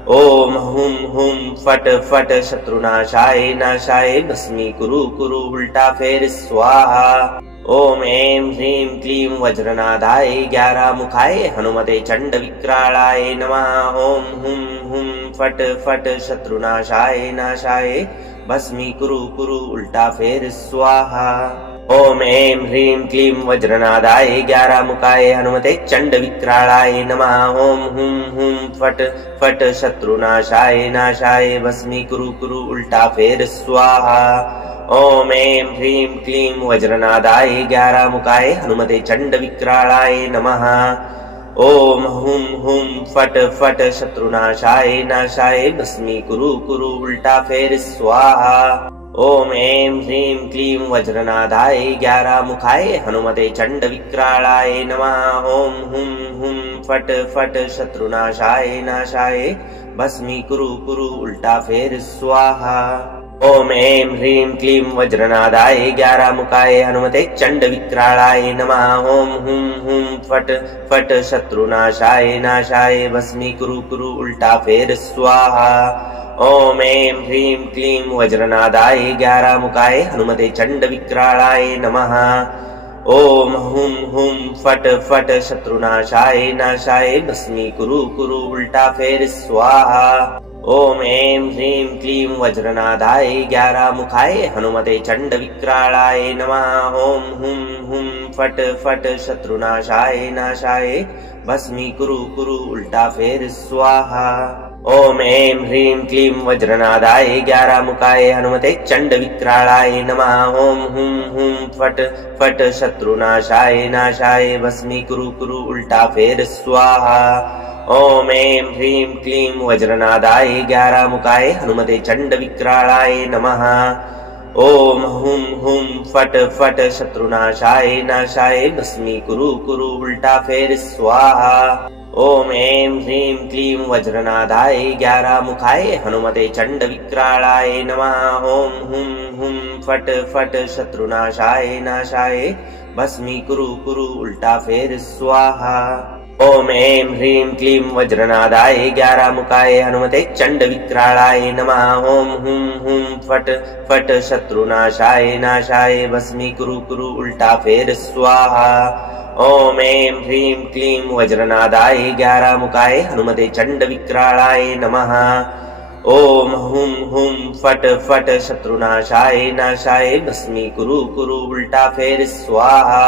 ओम हुं हुं फट फट शत्रुनाशाय नाशाय भस्मीकुरु कुरु उल्टा फेर स्वाहा। ओम ऐं ह्रीं क्लीं वज्रनादाय 11 मुखाय हनुमते चंड विक्राळाय नमः। ओम हुं हुं फट फट शत्रुनाशाय नाशाय भस्मीकुरु कुरु उल्टा फेर स्वाहा। ओम ऐं ह्रीं क्लीं वज्रनादाय 11 मुखाय हनुमते चंड विक्राळाय नमः। ओम हुं हुं फट फट शत्रुनाशाय नाशाय भस्मीकुरु कुरु उल्टा फेर स्वाहा। ओम ऐं ह्रीं क्लीं वज्रनादाय 11 मुखाय हनुमते चंड विक्राळाय नमः। ओम हुं हुं फट फट शत्रुनाशाय नाशाय भस्मीकुरु कुरु उल्टा फेर स्वाहा। ओम ऐं ह्रीं क्लीं वज्रनादाय 11 मुखाय हनुमते चंड विक्राळाय नमः। ओम हुं हुं फट फट शत्रुनाशाय नाशाय भस्मीकुरु कुरु उल्टा फेर स्वाहा। ओम ऐं ह्रीं क्लीं वज्रनादाय 11 मुखाय हनुमते चंड विक्राळाय नमः। ओम हुं हुं फट फट शत्रुनाशाय नाशाय भस्मीकुरु कुरु उल्टा फेर स्वाहा। ओम ऐं ह्रीं क्लीं वज्रनादाय 11 मुखाय हनुमते चंड विक्राळाय नमः। ओम हुं हुं फट फट शत्रुनाशाय नाशाय भस्मीकुरु कुरु उल्टा फेर स्वाहा। ओम ऐं ह्रीं क्लीं वज्रनादाय 11 मुखाय हनुमते चंड विक्राळाय नमः। ओम हुं हुं फट फट शत्रुनाशाय नाशाय भस्मीकुरु कुरु उल्टा फेर स्वाहा। ओम ऐं ह्रीं क्लीं वज्रनादाय 11 मुखाय हनुमते चंड विक्राळाय नमः। ओम हुं हुं फट फट शत्रुनाशाय नाशाय भस्मीकुरु कुरु उल्टा फेर स्वाहा। ओम ऐं ह्रीं क्लीं वज्रनादाय 11 मुखाय हनुमते चंड विक्राळाय नमः। ओम हुं हुं फट फट शत्रुनाशाय नाशाय भस्मीकुरु कुरु उल्टा फेर स्वाहा। ओम ऐं ह्रीं क्लीं वज्रनादाय 11 मुखाय हनुमते चंड विक्राळाय नमः। ओम हुं हुं फट फट शत्रुनाशाय नाशाय भस्मीकुरु कुरु उल्टा फेर स्वाहा। ओम ऐं ह्रीं क्लीं वज्रनादाय 11 मुखाय हनुमते चंड विक्राळाय नमः। ओम हुं हुं फट फट शत्रुनाशाय नाशाय भस्मीकुरु कुरु उल्टा फेर स्वाहा। ओम ऐं ह्रीं क्लीं वज्रनादाय 11 मुखाय हनुमते चंड विक्राळाय नमः। ओम हुं हुं फट फट शत्रुनाशाय नाशाय भस्मीकुरु कुरु उल्टा फेर स्वाहा।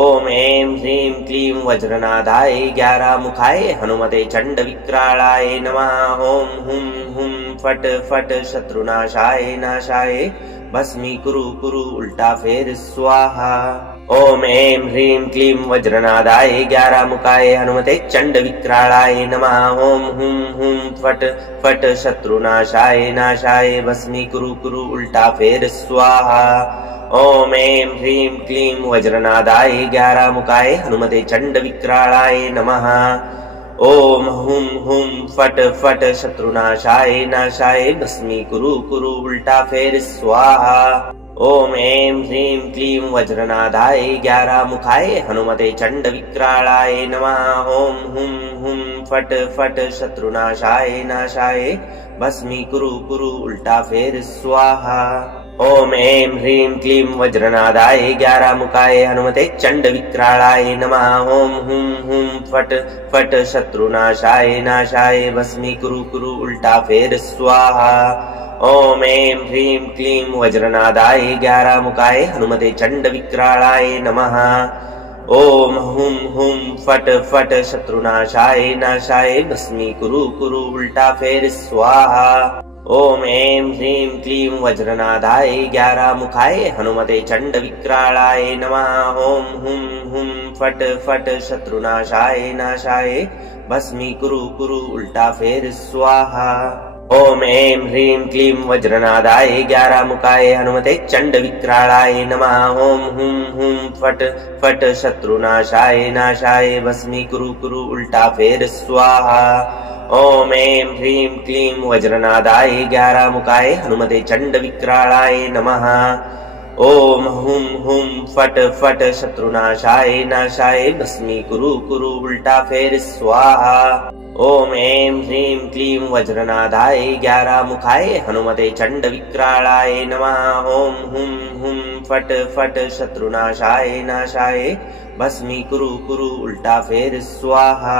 ओम ऐं ह्रीं क्लीं वज्रनादाय 11 मुखाय हनुमते चंड विक्राळाय नमः। ओम हुं हुं फट फट शत्रुनाशाय नाशाय भस्मीकुरु कुरु उल्टा फेर स्वाहा। ओम ऐं ह्रीं क्लीं वज्रनादाय 11 मुखाय हनुमते चंड विक्राळाय नमः। ओम हुं हुं फट फट शत्रुनाशाय नाशाय भस्मीकुरु कुरु उल्टा फेर स्वाहा। ओम ऐं ह्रीं क्लीं वज्रनादाय 11 मुखाय हनुमते चंड विक्राळाय नमः। ओम हुं हुं फट फट शत्रुनाशाय नाशाय भस्मीकुरु कुरु उल्टा फेर स्वाहा। ओम ऐं ह्रीं क्लीं वज्रनादाय 11 मुखाय हनुमते चंड विक्राळाय नमः। ओम हुं हुं फट फट शत्रुनाशाय नाशाय भस्मीकुरु कुरु उल्टा फेर स्वाहा। ओम ऐं ह्रीं क्लीं वज्रनादाय 11 मुखाय हनुमते चंड विक्राळाय नमः। ओम हुं हुं फट फट शत्रुनाशाय नाशाय भस्मीकुरु कुरु उल्टा फेर स्वाहा। ओम ऐं ह्रीं क्लीं वज्रनादाय 11 मुखाय हनुमते चंड विक्राळाय नमः। ओम हुं हुं फट फट शत्रुनाशाय नाशाय भस्मीकुरु कुरु उल्टा फेर स्वाहा। ओम ऐं ह्रीं क्लीं वज्रनादाय 11 मुखाय हनुमते चंड विक्राळाय नमः। ओम हुं हुं फट फट शत्रुनाशाय नाशाय भस्मीकुरु कुरु उल्टा फेर स्वाहा। ओम ऐं ह्रीं क्लीं वज्रनादाय 11 मुखाय हनुमते चंड विक्राळाय नमः। ओम हुं हुं फट फट शत्रुनाशाय नाशाय भस्मीकुरु कुरु उल्टा फेर स्वाहा। ओम ऐं ह्रीं क्लीं वज्रनादाय 11 मुखाय हनुमते चंड विक्राळाय नमः। ओम हुं हुं फट फट शत्रुनाशाय नाशाय भस्मीकुरु कुरु उल्टा फेर स्वाहा। ओम ऐं ह्रीं क्लीं वज्रनादाय 11 मुखाय हनुमते चंड विक्राळाय नमः। ओम हुं हुं फट फट शत्रुनाशाय नाशाय भस्मीकुरु कुरु उल्टा फेर स्वाहा।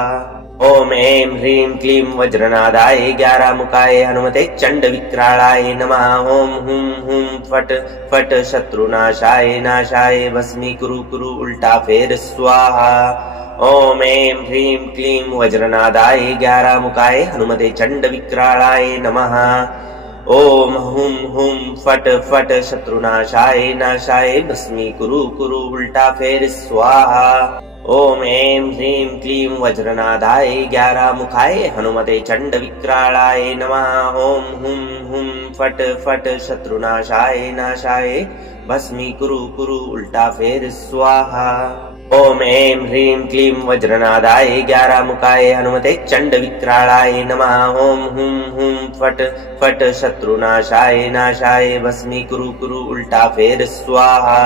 ओम ऐं ह्रीं क्लीं वज्रनादाय 11 मुखाय हनुमते चंड विक्राळाय नमः। ओम हुं हुं फट फट शत्रुनाशाय नाशाय भस्मीकुरु कुरु उल्टा फेर स्वाहा। ओम ऐं ह्रीं क्लीं वज्रनादाय 11 मुखाय हनुमते चंड विक्राळाय नमः। ओम हुं हुं फट फट शत्रुनाशाय नाशाय भस्मीकुरु कुरु उल्टा फेर स्वाहा। ओम ऐं ह्रीं क्लीं वज्रनादाय 11 मुखाय हनुमते चंड विक्राळाय नमः। ओम हुं हुं फट फट शत्रुनाशाय नाशाय भस्मीकुरु कुरु उल्टा फेर स्वाहा। ओम ऐं ह्रीं क्लीं वज्रनादाय 11 मुखाय हनुमते चंड विक्राळाय नमः। ओम हुं हुं फट फट शत्रुनाशाय नाशाय भस्मीकुरु कुरु उल्टा फेर स्वाहा।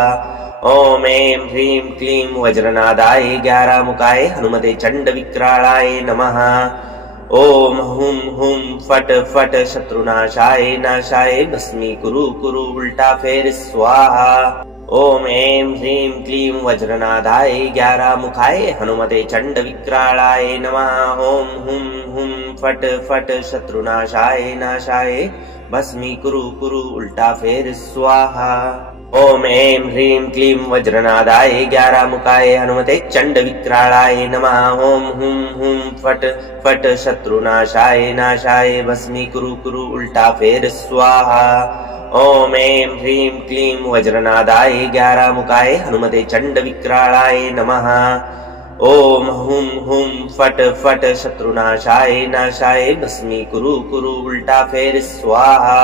ओम ऐं ह्रीं क्लीं वज्रनादाय 11 मुखाय हनुमते चंड विक्राळाय नमः। ओम हुं हुं फट फट शत्रुनाशाय नाशाय भस्मीकुरु कुरु उल्टा फेर स्वाहा। ओम ऐं ह्रीं क्लीं वज्रनादाय 11 मुखाय हनुमते चंड विक्राळाय नमः। ओम हुं हुं फट फट शत्रुनाशाय नाशाय भस्मीकुरु कुरु उल्टा फेर स्वाहा। ओम ऐं ह्रीं क्लीं वज्रनादाय 11 मुखाय हनुमते चंड विक्राळाय नमः। ओम हुं हुं फट फट शत्रुनाशाय नाशाय भस्मीकुरु कुरु उल्टा फेर स्वाहा। ओम ऐं ह्रीं क्लीं वज्रनादाय 11 मुखाय हनुमते चंड विक्राळाय नमः। ओम हुं हुं फट फट शत्रुनाशाय नाशाय भस्मीकुरु कुरु उल्टा फेर स्वाहा।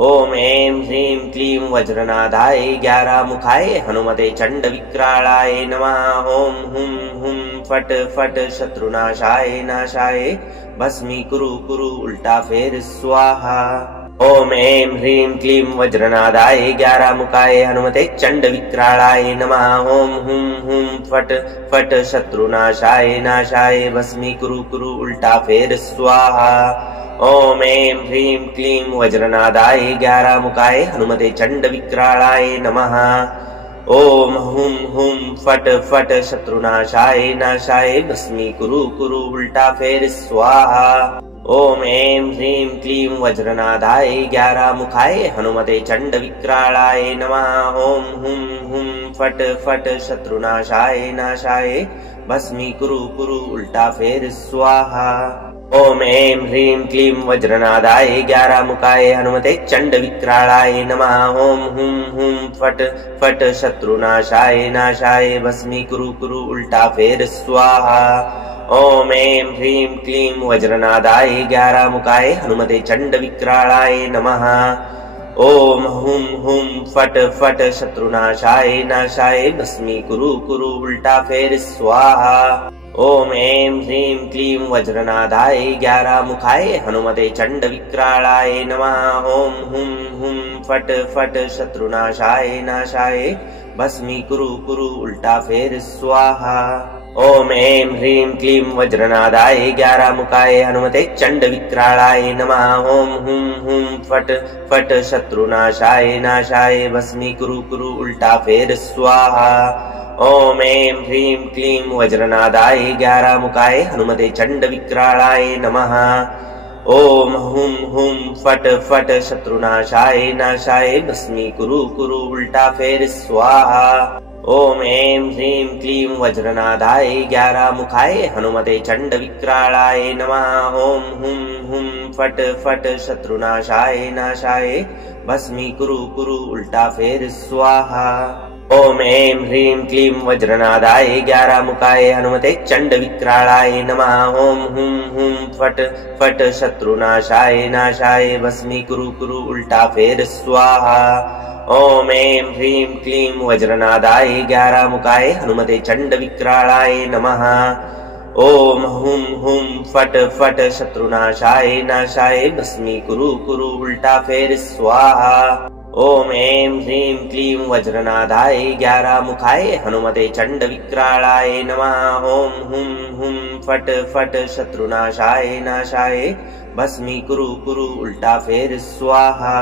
ओम ऐं ह्रीं क्लीं वज्रनादाय 11 मुखाय हनुमते चंड विक्राळाय नमः। ओम हुं हुं फट फट शत्रुनाशाय नाशाय भस्मीकुरु कुरु उल्टा फेर स्वाहा। ओम ऐं ह्रीं क्लीं वज्रनादाय 11 मुखाय हनुमते चंड विक्राळाय नमः। ओम हुं हुं फट फट शत्रुनाशाय नाशाय भस्मीकुरु कुरु उल्टा फेर स्वाहा। ओम ऐं ह्रीं क्लीं वज्रनादाय 11 मुखाय हनुमते चंड विक्राळाय नमः। ओम हुं हुं फट फट शत्रुनाशाय नाशाय भस्मीकुरु कुरु उल्टा फेर स्वाहा। ओम ऐं ह्रीं क्लीं वज्रनादाय 11 मुखाय हनुमते चंड विक्राळाय नमः। ओम हुं हुं फट फट शत्रुनाशाय नाशाय भस्मीकुरु कुरु उल्टा फेर स्वाहा। ओम ऐं ह्रीं क्लीं वज्रनादाय 11 मुखाय हनुमते चंड विक्राळाय नमः। ओम हुं हुं फट फट शत्रुनाशाय नाशाय भस्मीकुरु कुरु उल्टा फेर स्वाहा। ओम ऐं ह्रीं क्लीं वज्रनादाय 11 मुखाय हनुमते चंड विक्राळाय नमः। ओम हुं हुं फट फट शत्रुनाशाय नाशाय भस्मीकुरु कुरु उल्टा फेर स्वाहा। ओम ऐं ह्रीं क्लीं वज्रनादाय 11 मुखाय हनुमते चंड विक्राळाय नमः। ओम हुं हुं फट फट शत्रुनाशाय नाशाय भस्मीकुरु कुरु उल्टा फेर स्वाहा। ओम ऐं ह्रीं क्लीं वज्रनादाय 11 मुखाय हनुमते चंड विक्राळाय नमः। ओम हुं हुं फट फट शत्रुनाशाय नाशाय भस्मीकुरु कुरु उल्टा फेर स्वाहा। ओम ऐं ह्रीं क्लीं वज्रनादाय 11 मुखाय हनुमते चंड विक्राळाय नमः। ओम हुं हुं फट फट शत्रुनाशाय नाशाय भस्मीकुरु कुरु उल्टा फेर स्वाहा। ओम ऐं ह्रीं क्लीं वज्रनादाय 11 मुखाय हनुमते चंड विक्राळाय नमः। ओम हुं हुं फट फट शत्रुनाशाय नाशाय भस्मीकुरु कुरु उल्टा फेर स्वाहा। ओम ऐं ह्रीं क्लीं वज्रनादाय 11 मुखाय हनुमते चंड विक्राळाय नमः। ओम हुं हुं फट फट शत्रुनाशाय नाशाय भस्मीकुरु कुरु उल्टा फेर स्वाहा। ओम ऐं ह्रीं क्लीं वज्रनादाय 11 मुखाय हनुमते चंड विक्राळाय नमः। ओम हुं हुं फट फट शत्रुनाशाय नाशाय भस्मीकुरु कुरु उल्टा फेर स्वाहा। ओम ऐं ह्रीं क्लीं वज्रनादाय 11 मुखाय हनुमते चंड विक्राळाय नमः। ओम हुं हुं फट फट शत्रुनाशाय नाशाय भस्मीकुरु कुरु उल्टा फेर स्वाहा।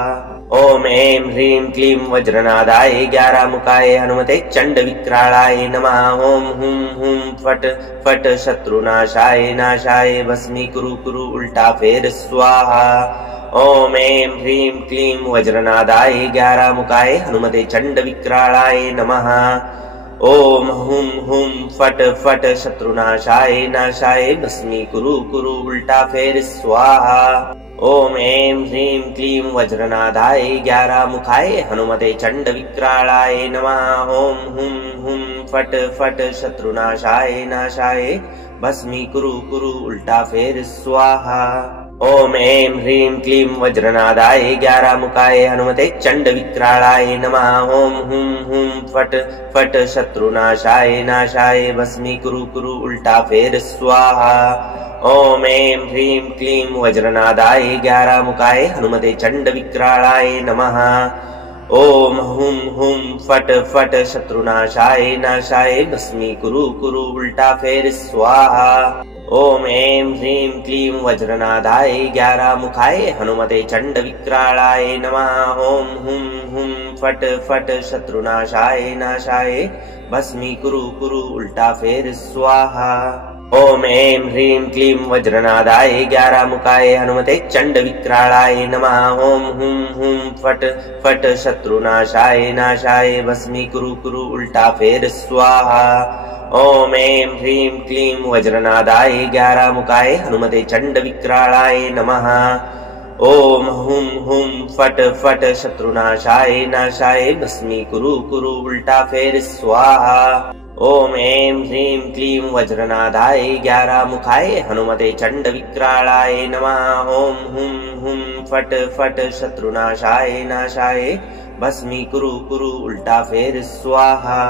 ओम ऐं ह्रीं क्लीं वज्रनादाय 11 मुखाय हनुमते चंड विक्राळाय नमः। ओम हुं हुं फट फट शत्रुनाशाय नाशाय भस्मीकुरु कुरु उल्टा फेर स्वाहा। ओम ऐं ह्रीं क्लीं वज्रनादाय 11 मुखाय हनुमते चंड विक्राळाय नमः। ओम हुं हुं फट फट शत्रुनाशाय नाशाय भस्मीकुरु कुरु उल्टा फेर स्वाहा। ओम ऐं ह्रीं क्लीं वज्रनादाय 11 मुखाय हनुमते चंड विक्राळाय नमः। ओम हुं हुं फट फट शत्रुनाशाय नाशाय भस्मीकुरु कुरु उल्टा फेर स्वाहा। ओम ऐं ह्रीं क्लीं वज्रनादाय 11 मुखाय हनुमते चंड विक्राळाय नमः। ओम हुं हुं फट फट शत्रुनाशाय नाशाय भस्मीकुरु कुरु उल्टा फेर स्वाहा। ओम ऐं ह्रीं क्लीं वज्रनादाय 11 मुखाय हनुमते चंड विक्राळाय नमः। ओम हुं हुं फट फट शत्रुनाशाय नाशाय भस्मीकुरु कुरु उल्टा फेर स्वाहा। ओम ऐं ह्रीं क्लीं वज्रनादाय 11 मुखाय हनुमते चंड विक्राळाय नमः। ओम हुं हुं फट फट शत्रुनाशाय नाशाय भस्मीकुरु कुरु उल्टा फेर स्वाहा। ओम ऐं ह्रीं क्लीं वज्रनादाय 11 मुखाय हनुमते चंड विक्राळाय नमः। ओम हुं हुं फट फट शत्रुनाशाय नाशाय भस्मीकुरु कुरु उल्टा फेर स्वाहा। ओम ऐं ह्रीं क्लीं वज्रनादाय 11 मुखाय हनुमते चंड विक्राळाय नमः। ओम हुं हुं फट फट शत्रुनाशाय नाशाय भस्मीकुरु कुरु उल्टा फेर स्वाहा। ओम ऐं ह्रीं क्लीं वज्रनादाय 11 मुखाय हनुमते चंड विक्राळाय नमः। ओम हुं हुं फट फट शत्रुनाशाय नाशाय भस्मीकुरु कुरु उल्टा फेर स्वाहा।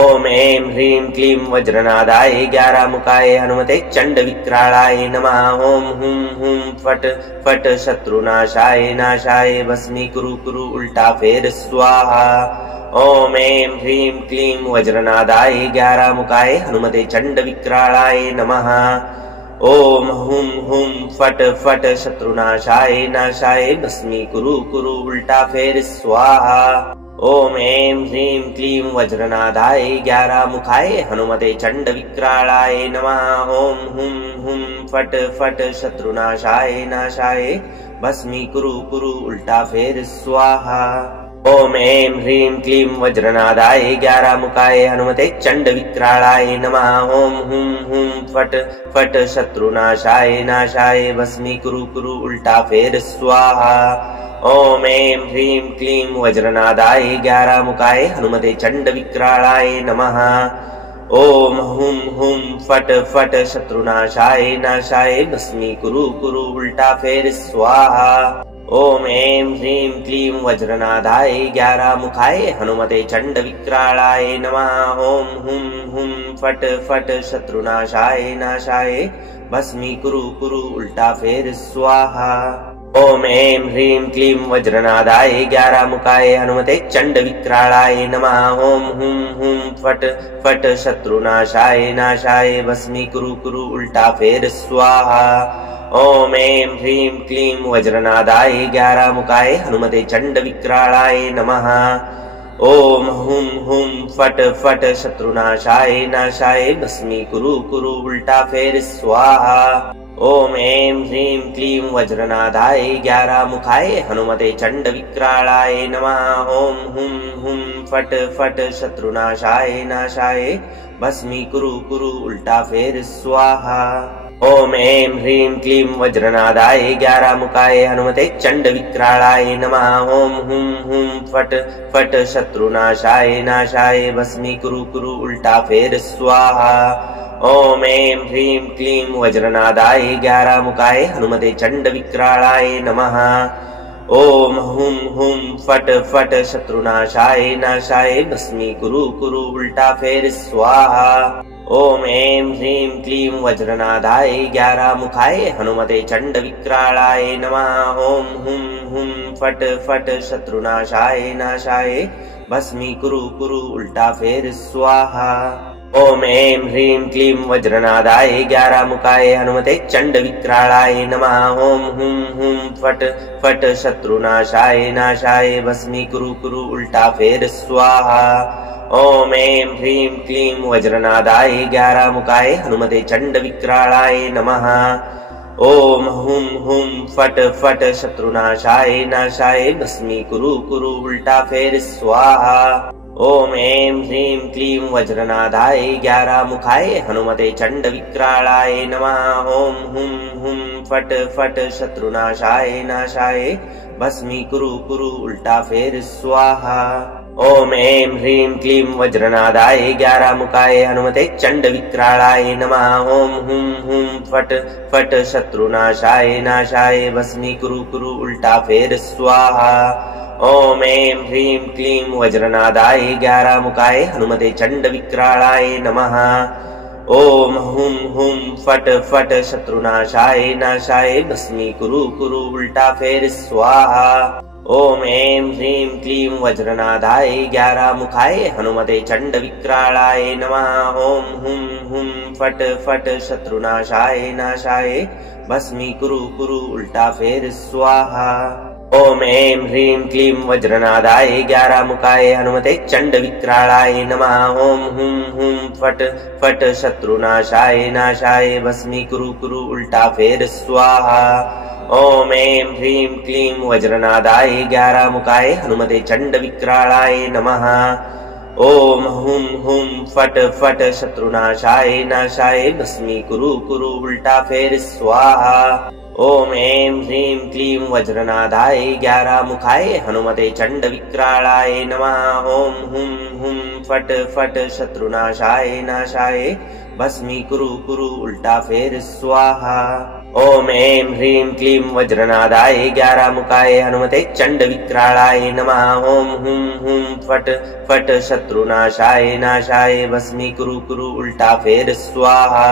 ओम ऐं ह्रीं क्लीं वज्रनादाय 11 मुखाय हनुमते चंड विक्राळाय नमः। ओम हुं हुं फट फट शत्रुनाशाय नाशाय भस्मीकुरु कुरु उल्टा फेर स्वाहा। ओम ऐं ह्रीं क्लीं वज्रनादाय 11 मुखाय हनुमते चंड विक्राळाय नमः। ओम हुं हुं फट फट शत्रुनाशाय नाशाय भस्मीकुरु कुरु उल्टा फेर स्वाहा। ओम ऐं ह्रीं क्लीं वज्रनादाय 11 मुखाय हनुमते चंड विक्राळाय नमः। ओम हुं हुं फट फट शत्रुनाशाय नाशाय भस्मीकुरु कुरु उल्टा फेर स्वाहा। ओम ऐं ह्रीं क्लीं वज्रनादाय 11 मुखाय हनुमते चंड विक्राळाय नमः। ओम हुं हुं फट फट शत्रुनाशाय नाशाय भस्मीकुरु कुरु उल्टा फेर स्वाहा। ओम ऐं ह्रीं क्लीं वज्रनादाय 11 मुखाय हनुमते चंड विक्राळाय नमः। ओम हुं हुं फट फट शत्रुनाशाय नाशाय भस्मीकुरु कुरु उल्टा फेर स्वाहा। ओम ऐं ह्रीं क्लीं वज्रनादाय 11 मुखाय हनुमते चंड विक्राळाय नमः। ओम हुं हुं फट फट शत्रुनाशाय नाशाय भस्मीकुरु कुरु उल्टा फेर स्वाहा। ओम ऐं ह्रीं क्लीं वज्रनादाय 11 मुखाय हनुमते चंड विक्राळाय नमः। ओम हुं हुं फट फट शत्रुनाशाय नाशाय भस्मीकुरु कुरु उल्टा फेर स्वाहा। ओम ऐं ह्रीं क्लीं वज्रनादाय 11 मुखाय हनुमते चंड विक्राळाय नमः। ओम हुं हुं फट फट शत्रुनाशाय नाशाय भस्मीकुरु कुरु उल्टा फेर स्वाहा। ओम ऐं ह्रीं क्लीं वज्रनादाय 11 मुखाय हनुमते चंड विक्राळाय नमः। ओम हुं हुं फट फट शत्रुनाशाय नाशाय भस्मीकुरु कुरु उल्टा फेर स्वाहा। ओम ऐं ह्रीं क्लीं वज्रनादाय 11 मुखाय हनुमते चंड विक्राळाय नमः। ओम हुं हुं फट फट शत्रुनाशाय नाशाय भस्मीकुरु कुरु उल्टा फेर स्वाहा। ओम ऐं ह्रीं क्लीं वज्रनादाय 11 मुखाय हनुमते चंड विक्राळाय नमः। ओम हुं हुं फट फट शत्रुनाशाय नाशाय भस्मीकुरु कुरु उल्टा फेर स्वाहा। ओम ऐं ह्रीं क्लीं वज्रनादाय 11 मुखाय हनुमते चंड विक्राळाय नमः। ओम हुं हुं फट फट शत्रुनाशाय नाशाय भस्मीकुरु कुरु उल्टा फेर स्वाहा। ओम ऐं ह्रीं क्लीं वज्रनादाय 11 मुखाय हनुमते चंड विक्राळाय नमः। ओम हुं हुं फट फट शत्रुनाशाय नाशाय भस्मीकुरु कुरु उल्टा फेर स्वाहा। ओम ऐं ह्रीं क्लीं वज्रनादाय 11 मुखाय हनुमते चंड विक्राळाय नमः। ओम हुं हुं फट फट शत्रुनाशाय नाशाय भस्मीकुरु कुरु उल्टा फेर स्वाहा। ओम ऐं ह्रीं क्लीं वज्रनादाय 11 मुखाय हनुमते चंड विक्राळाय नमः। ओम हुं हुं फट फट शत्रुनाशाय नाशाय भस्मीकुरु कुरु उल्टा फेर स्वाहा। ओम ऐं ह्रीं क्लीं वज्रनादाय 11 मुखाय हनुमते चंड विक्राळाय नमः। ओम हुं हुं फट फट शत्रुनाशाय नाशाय भस्मीकुरु कुरु उल्टा फेर स्वाहा। ओम ऐं ह्रीं क्लीं वज्रनादाय 11 मुखाय हनुमते चंड विक्राळाय नमः। ओम हुं हुं फट फट शत्रुनाशाय नाशाय भस्मीकुरु कुरु उल्टा फेर स्वाहा। ओम ऐं ह्रीं क्लीं वज्रनादाय 11 मुखाय हनुमते चंड विक्राळाय नमः। ओम हुं हुं फट फट शत्रुनाशाय नाशाय भस्मीकुरु कुरु उल्टा फेर स्वाहा। ओम ऐं ह्रीं क्लीं वज्रनादाय 11 मुखाय हनुमते चंड विक्राळाय नमः। ओम हुं हुं फट फट शत्रुनाशाय नाशाय भस्मीकुरु कुरु उल्टा फेर स्वाहा। ओम ऐं ह्रीं क्लीं वज्रनादाय 11 मुखाय हनुमते चंड विक्राळाय नमः। ओम हुं हुं फट फट शत्रुनाशाय नाशाय भस्मीकुरु कुरु उल्टा फेर स्वाहा। ओम ऐं ह्रीं क्लीं वज्रनादाय 11 मुखाय हनुमते चंड विक्राळाय नमः। ओम हुं हुं फट फट शत्रुनाशाय नाशाय भस्मीकुरु कुरु उल्टा फेर स्वाहा। ओम ऐं ह्रीं क्लीं वज्रनादाय 11 मुखाय हनुमते चंड विक्राळाय नमः। ओम हुं हुं फट फट शत्रुनाशाय नाशाय भस्मीकुरु कुरु उल्टा फेर स्वाहा।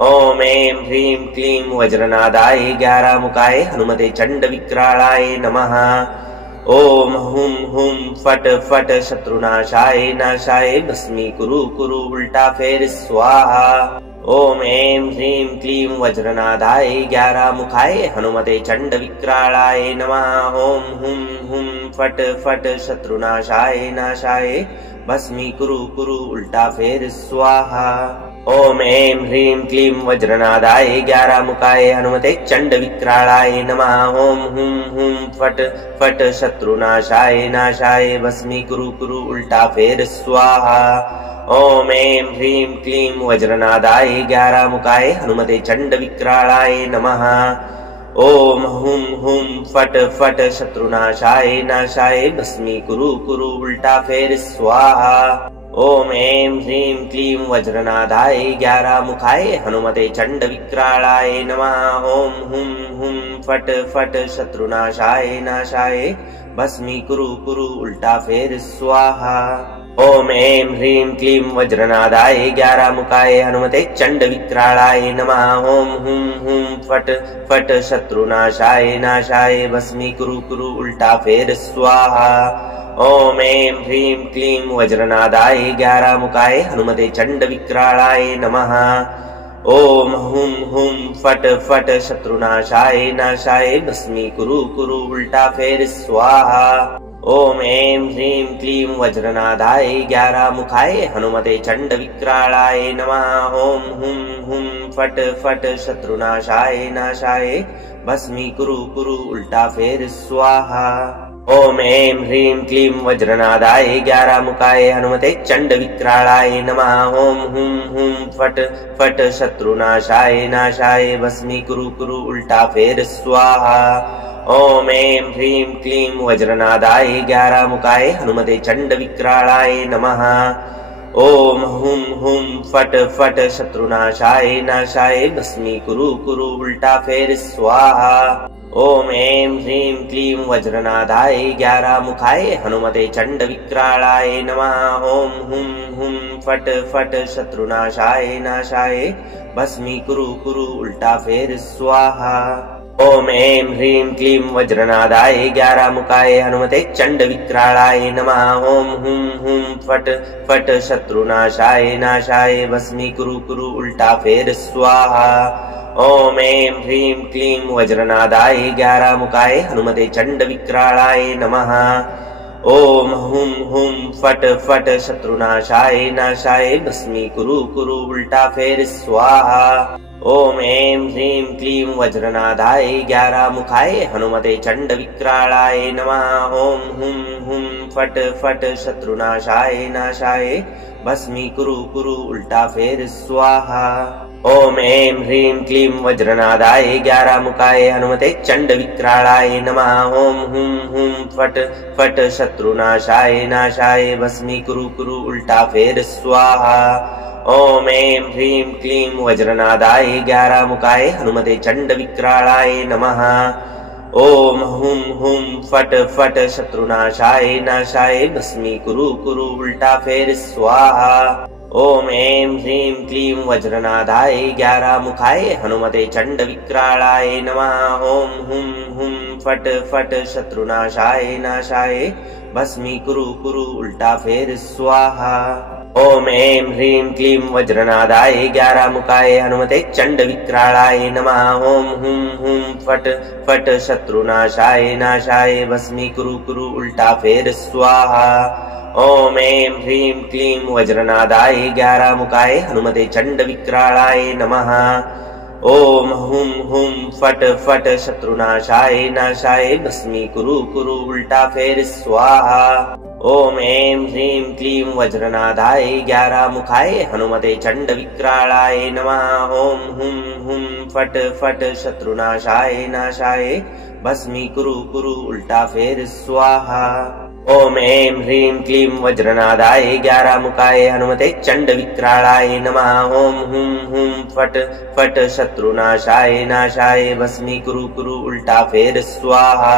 ओम ऐं ह्रीं क्लीं वज्रनादाय 11 मुखाय हनुमते चंड विक्राळाय नमः। ओम हुं हुं फट फट शत्रुनाशाय नाशाय भस्मीकुरु कुरु उल्टा फेर स्वाहा। ओम ऐं ह्रीं क्लीं वज्रनादाय 11 मुखाय हनुमते चंड विक्राळाय नमः। ओम हुं हुं फट फट शत्रुनाशाय नाशाय भस्मीकुरु कुरु उल्टा फेर स्वाहा। ओम ऐं ह्रीं क्लीं वज्रनादाय 11 मुखाय हनुमते चंड विक्राळाय नमः। ओम हुं हुं फट फट शत्रुनाशाय नाशाय भस्मीकुरु कुरु उल्टा फेर स्वाहा। ओम ऐं ह्रीं क्लीं वज्रनादाय 11 मुखाय हनुमते चंड विक्राळाय नमः। ओम हुं हुं फट फट शत्रुनाशाय नाशाय भस्मीकुरु कुरु उल्टा फेर स्वाहा। ओम ऐं ह्रीं क्लीं वज्रनादाय 11 मुखाय हनुमते चंड विक्राळाय नमः। ओम हुं हुं फट फट शत्रुनाशाय नाशाय भस्मीकुरु कुरु उल्टा फेर स्वाहा। ओम ऐं ह्रीं क्लीं वज्रनादाय 11 मुखाय हनुमते चंड विक्राळाय नमः। ओम हुं हुं फट फट शत्रुनाशाय नाशाय भस्मीकुरु कुरु उल्टा फेर स्वाहा। ओम ऐं ह्रीं क्लीं वज्रनादाय 11 मुखाय हनुमते चंड विक्राळाय नमः। ओम हुं हुं फट फट शत्रुनाशाय नाशाय भस्मीकुरु कुरु उल्टा फेर स्वाहा। ओम ऐं ह्रीं क्लीं वज्रनादाय 11 मुखाय हनुमते चंड विक्राळाय नमः। ओम हुं हुं फट फट शत्रुनाशाय नाशाय भस्मीकुरु कुरु उल्टा फेर स्वाहा। ओम ऐं ह्रीं क्लीं वज्रनादाय 11 मुखाय हनुमते चंड विक्राळाय नमः। ओम हुं हुं फट फट शत्रुनाशाय नाशाय भस्मीकुरु कुरु उल्टा फेर स्वाहा। ओम ऐं ह्रीं क्लीं वज्रनादाय 11 मुखाय हनुमते चंड विक्राळाय नमः। ओम हुं हुं फट फट शत्रुनाशाय नाशाय भस्मीकुरु कुरु उल्टा फेर स्वाहा। ओम ऐं ह्रीं क्लीं वज्रनादाय 11 मुखाय हनुमते चंड विक्राळाय नमः। ओम हुं हुं फट फट शत्रुनाशाय नाशाय भस्मीकुरु कुरु उल्टा फेर स्वाहा। ओम ऐं ह्रीं क्लीं वज्रनादाय 11 मुखाय हनुमते चंड विक्राळाय नमः। ओम हुं हुं फट फट शत्रुनाशाय नाशाय भस्मीकुरु कुरु उल्टा फेर स्वाहा। ओम ऐं ह्रीं क्लीं वज्रनादाय 11 मुखाय हनुमते चंड विक्राळाय नमः। ओम हुं हुं फट फट शत्रुनाशाय नाशाय भस्मीकुरु कुरु उल्टा फेर स्वाहा। ओम ऐं ह्रीं क्लीं वज्रनादाय 11 मुखाय हनुमते चंड विक्राळाय नमः। ओम हुं हुं फट फट शत्रुनाशाय नाशाय भस्मीकुरु कुरु उल्टा फेर स्वाहा। ओम ऐं ह्रीं क्लीं वज्रनादाय 11 मुखाय हनुमते चंड विक्राळाय नमः। ओम हुं हुं फट फट शत्रुनाशाय नाशाय भस्मीकुरु कुरु उल्टा फेर स्वाहा। ओम ऐं ह्रीं क्लीं वज्रनादाय 11 मुखाय हनुमते चंड विक्राळाय नमः। ओम हुं हुं फट फट शत्रुनाशाय नाशाय भस्मीकुरु कुरु उल्टा फेर स्वाहा। ओम ऐं ह्रीं क्लीं वज्रनादाय 11 मुखाय हनुमते चंड विक्राळाय नमः। ओम हुं हुं फट फट शत्रुनाशाय नाशाय भस्मीकुरु कुरु उल्टा फेर स्वाहा। ओम ऐं ह्रीं क्लीं वज्रनादाय 11 मुखाय हनुमते चंड विक्राळाय नमः। ओम हुं हुं फट फट शत्रुनाशाय नाशाय भस्मीकुरु कुरु उल्टा फेर स्वाहा। ओम ऐं ह्रीं क्लीं वज्रनादाय 11 मुखाय हनुमते चंड विक्राळाय नमः। ओम हुं हुं फट फट शत्रुनाशाय नाशाय भस्मीकुरु कुरु उल्टा फेर स्वाहा। ओम ऐं ह्रीं क्लीं वज्रनादाय 11 मुखाय हनुमते चंड विक्राळाय नमः। ओम हुं हुं फट फट शत्रुनाशाय नाशाय भस्मीकुरु कुरु उल्टा फेर स्वाहा। ओम ऐं ह्रीं क्लीं वज्रनादाय 11 मुखाय हनुमते चंड विक्राळाय नमः। ओम हुं हुं फट फट शत्रुनाशाय नाशाय भस्मीकुरु कुरु उल्टा फेर स्वाहा।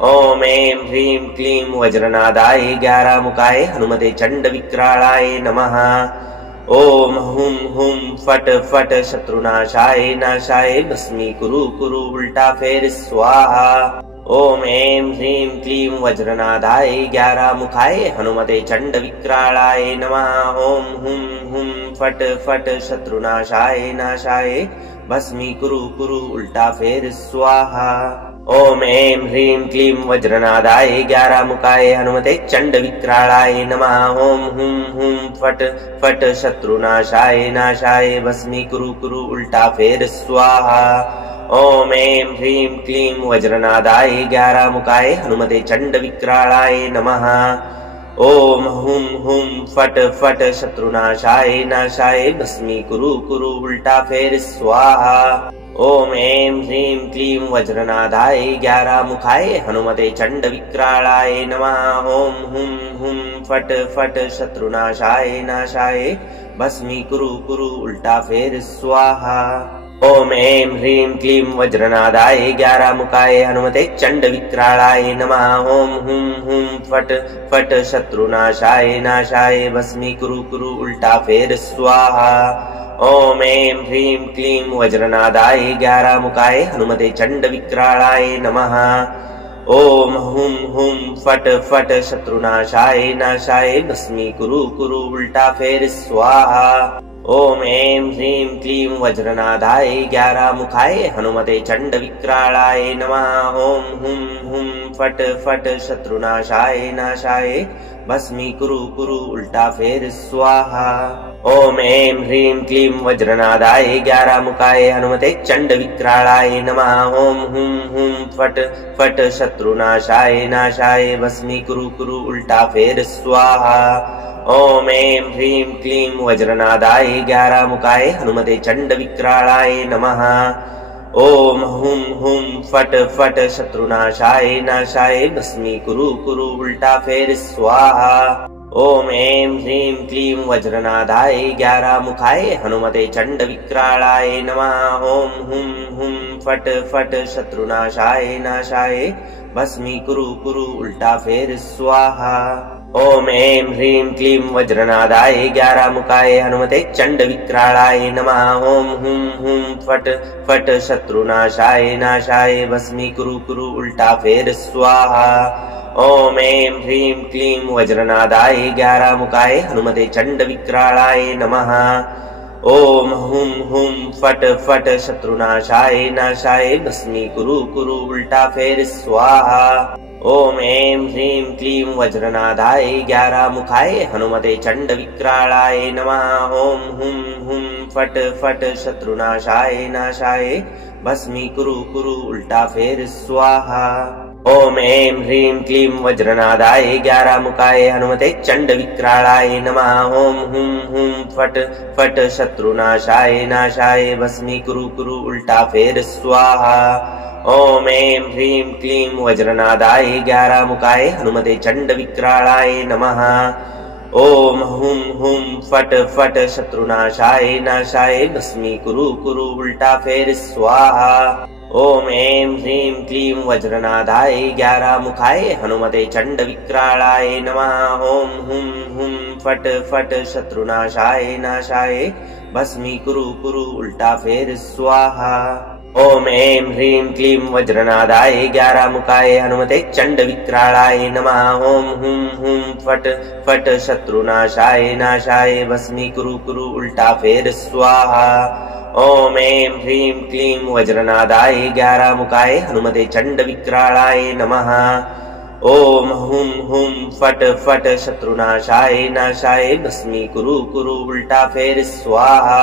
ओम ऐं ह्रीं क्लीं वज्रनादाय 11 मुखाय हनुमते चंड विक्राळाय नमः। ओम हुं हुं फट फट शत्रुनाशाय नाशाय भस्मीकुरु कुरु उल्टा फेर स्वाहा। ओम ऐं ह्रीं क्लीं वज्रनादाय 11 मुखाय हनुमते चंड विक्राळाय नमः। ओम हुं हुं फट फट शत्रुनाशाय नाशाय भस्मीकुरु कुरु उल्टा फेर स्वाहा। ओम ऐं ह्रीं क्लीं वज्रनादाय 11 मुखाय हनुमते चंड विक्राळाय नमः। ओम हुं हुं फट फट शत्रुनाशाय नाशाय भस्मीकुरु कुरु उल्टा फेर स्वाहा। ओम ऐं ह्रीं क्लीं वज्रनादाय 11 मुखाय हनुमते चंड विक्राळाय नमः। ओम हुं हुं फट फट शत्रुनाशाय नाशाय भस्मीकुरु कुरु उल्टा फेर स्वाहा। ओम ऐं ह्रीं क्लीं वज्रनादाय 11 मुखाय हनुमते चंड विक्राळाय नमः। ओम हुं हुं फट फट शत्रुनाशाय नाशाय भस्मीकुरु कुरु उल्टा फेर स्वाहा। ओम ऐं ह्रीं क्लीं वज्रनादाय 11 मुखाय हनुमते चंड विक्राळाय नमः। ओम हुं हुं फट फट शत्रुनाशाय नाशाय भस्मीकुरु कुरु उल्टा फेर स्वाहा। ओम ऐं ह्रीं क्लीं वज्रनादाय 11 मुखाय हनुमते चंड विक्राळाय नमः। ओम हुं हुं फट फट शत्रुनाशाय नाशाय भस्मीकुरु कुरु उल्टा फेर स्वाहा। ओम ऐं ह्रीं क्लीं वज्रनादाय 11 मुखाय हनुमते चंड विक्राळाय नमः। ओम हुं हुं फट फट शत्रुनाशाय नाशाय भस्मीकुरु कुरु उल्टा फेर स्वाहा। ओम ऐं ह्रीं क्लीं वज्रनादाय 11 मुखाय हनुमते चंड विक्राळाय नमः। ओम हुं हुं फट फट शत्रुनाशाय नाशाय भस्मीकुरु कुरु उल्टा फेर स्वाहा। ओम ऐं ह्रीं क्लीं वज्रनादाय 11 मुखाय हनुमते चंड विक्राळाय नमः। ओम हुं हुं फट फट शत्रुनाशाय नाशाय भस्मीकुरु कुरु उल्टा फेर स्वाहा। ओम ऐं ह्रीं क्लीं वज्रनादाय 11 मुखाय हनुमते चंड विक्राळाय नमः। ओम हुं हुं फट फट शत्रुनाशाय नाशाय भस्मीकुरु कुरु उल्टा फेर स्वाहा। ओम ऐं ह्रीं क्लीं वज्रनादाय 11 मुखाय हनुमते चंड विक्राळाय नमः। ओम हुं हुं फट फट शत्रुनाशाय नाशाय भस्मीकुरु कुरु उल्टा फेर स्वाहा। ओम ऐं ह्रीं क्लीं वज्रनादाय 11 मुखाय हनुमते चंड विक्राळाय नमः। ओम हुं हुं फट फट शत्रुनाशाय नाशाय भस्मीकुरु कुरु उल्टा फेर स्वाहा। ओम ऐं ह्रीं क्लीं वज्रनादाय 11 मुखाय हनुमते चंड विक्राळाय नमः। ओम हुं हुं फट फट शत्रुनाशाय नाशाय भस्मीकुरु कुरु उल्टा फेर स्वाहा। ओम ऐं ह्रीं क्लीं वज्रनादाय 11 मुखाय हनुमते चंड विक्राळाय नमः। ओम हुं हुं फट फट शत्रुनाशाय नाशाय भस्मीकुरु कुरु उल्टा फेर स्वाहा। ओम ऐं ह्रीं क्लीं वज्रनादाय 11 मुखाय हनुमते चंड विक्राळाय नमः। ओम हुं हुं फट फट शत्रुनाशाय नाशाय भस्मीकुरु कुरु उल्टा फेर स्वाहा। ओम ऐं ह्रीं क्लीं वज्रनादाय 11 मुखाय हनुमते चंड विक्राळाय नमः। ओम हुं हुं फट फट शत्रुनाशाय नाशाय भस्मीकुरु कुरु उल्टा फेर स्वाहा। ओम ऐं ह्रीं क्लीं वज्रनादाय 11 मुखाय हनुमते चंड विक्राळाय नमः। ओम हुं हुं फट फट शत्रुनाशाय नाशाय भस्मीकुरु कुरु उल्टा फेर स्वाहा। ओम ऐं ह्रीं क्लीं वज्रनादाय 11 मुखाय हनुमते चंड विक्राळाय नमः। ओम हुं हुं फट फट शत्रुनाशाय नाशाय भस्मीकुरु कुरु उल्टा फेर स्वाहा।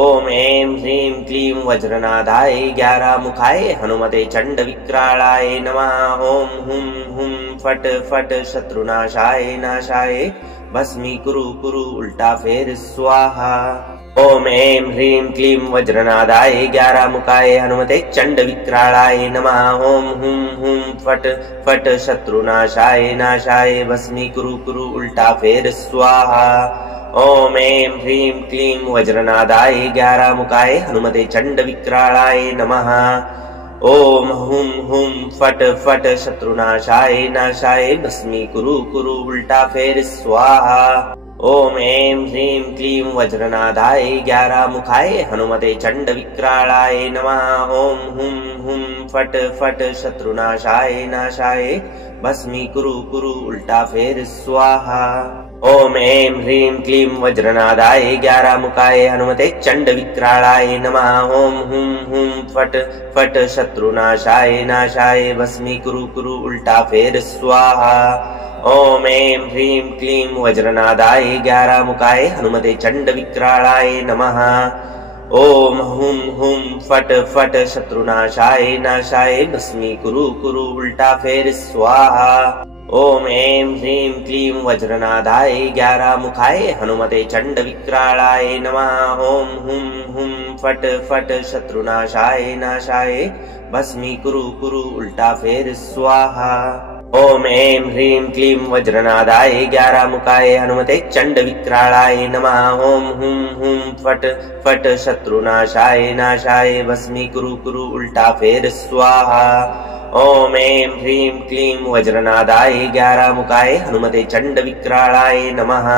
ओम ऐं ह्रीं क्लीं वज्रनादाय 11 मुखाय हनुमते चंड विक्राळाय नमः। ओम हुं हुं फट फट शत्रुनाशाय नाशाय भस्मीकुरु कुरु उल्टा फेर स्वाहा। ओम ऐं ह्रीं क्लीं वज्रनादाय 11 मुखाय हनुमते चंड विक्राळाय नमः। ओम हुं हुं फट फट शत्रुनाशाय नाशाय भस्मीकुरु कुरु उल्टा फेर स्वाहा। ओम ऐं ह्रीं क्लीं वज्रनादाय 11 मुखाय हनुमते चंड विक्राळाय नमः। ओम हुं हुं फट फट शत्रुनाशाय नाशाय भस्मीकुरु कुरु उल्टा फेर स्वाहा। ओम ऐं ह्रीं क्लीं वज्रनादाय 11 मुखाय हनुमते चंड विक्राळाय नमः। ओम हुं हुं फट फट शत्रुनाशाय नाशाय भस्मीकुरु कुरु उल्टा फेर स्वाहा। ओम ऐं ह्रीं क्लीं वज्रनादाय 11 मुखाय हनुमते चंड विक्राळाय नमः। ओम हुं हुं फट फट शत्रुनाशाय नाशाय भस्मीकुरु कुरु उल्टा फेर स्वाहा। ओम ऐं ह्रीं क्लीं वज्रनादाय 11 मुखाय हनुमते चंड विक्राळाय नमः। ओम हुं हुं फट फट शत्रुनाशाय नाशाय भस्मीकुरु कुरु उल्टा फेर स्वाहा। ओम ऐं ह्रीं क्लीं वज्रनादाय 11 मुखाय हनुमते चंड विक्राळाय नमः। ओम हुं हुं फट फट शत्रुनाशाय नाशाय भस्मीकुरु कुरु उल्टा फेर स्वाहा। ओम ऐं ह्रीं क्लीं वज्रनादाय 11 मुखाय हनुमते चंड विक्राळाय नमः। ओम हुं हुं फट फट शत्रुनाशाय नाशाय भस्मीकुरु कुरु उल्टा फेर स्वाहा। ओम ऐं ह्रीं क्लीं वज्रनादाय 11 मुखाय हनुमते चंड विक्राळाय नमः।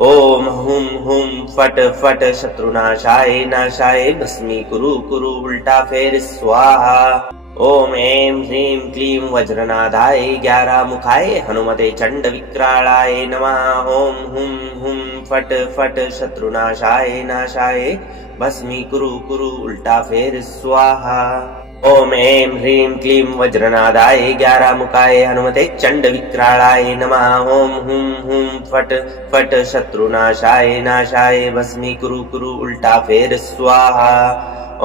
ओम हुं हुं फट फट शत्रुनाशाय नाशाय भस्मीकुरु कुरु उल्टा फेर स्वाहा। ओम ऐं ह्रीं क्लीं वज्रनादाय 11 मुखाय हनुमते चंड विक्राळाय नमः। ओम हुं हुं फट फट शत्रुनाशाय नाशाय भस्मीकुरु कुरु उल्टा फेर स्वाहा। ओम ऐं ह्रीं क्लीं वज्रनादाय 11 मुखाय हनुमते चंड विक्राळाय नमः। ओम हुं हुं फट फट शत्रुनाशाय नाशाय भस्मीकुरु कुरु उल्टा फेर स्वाहा।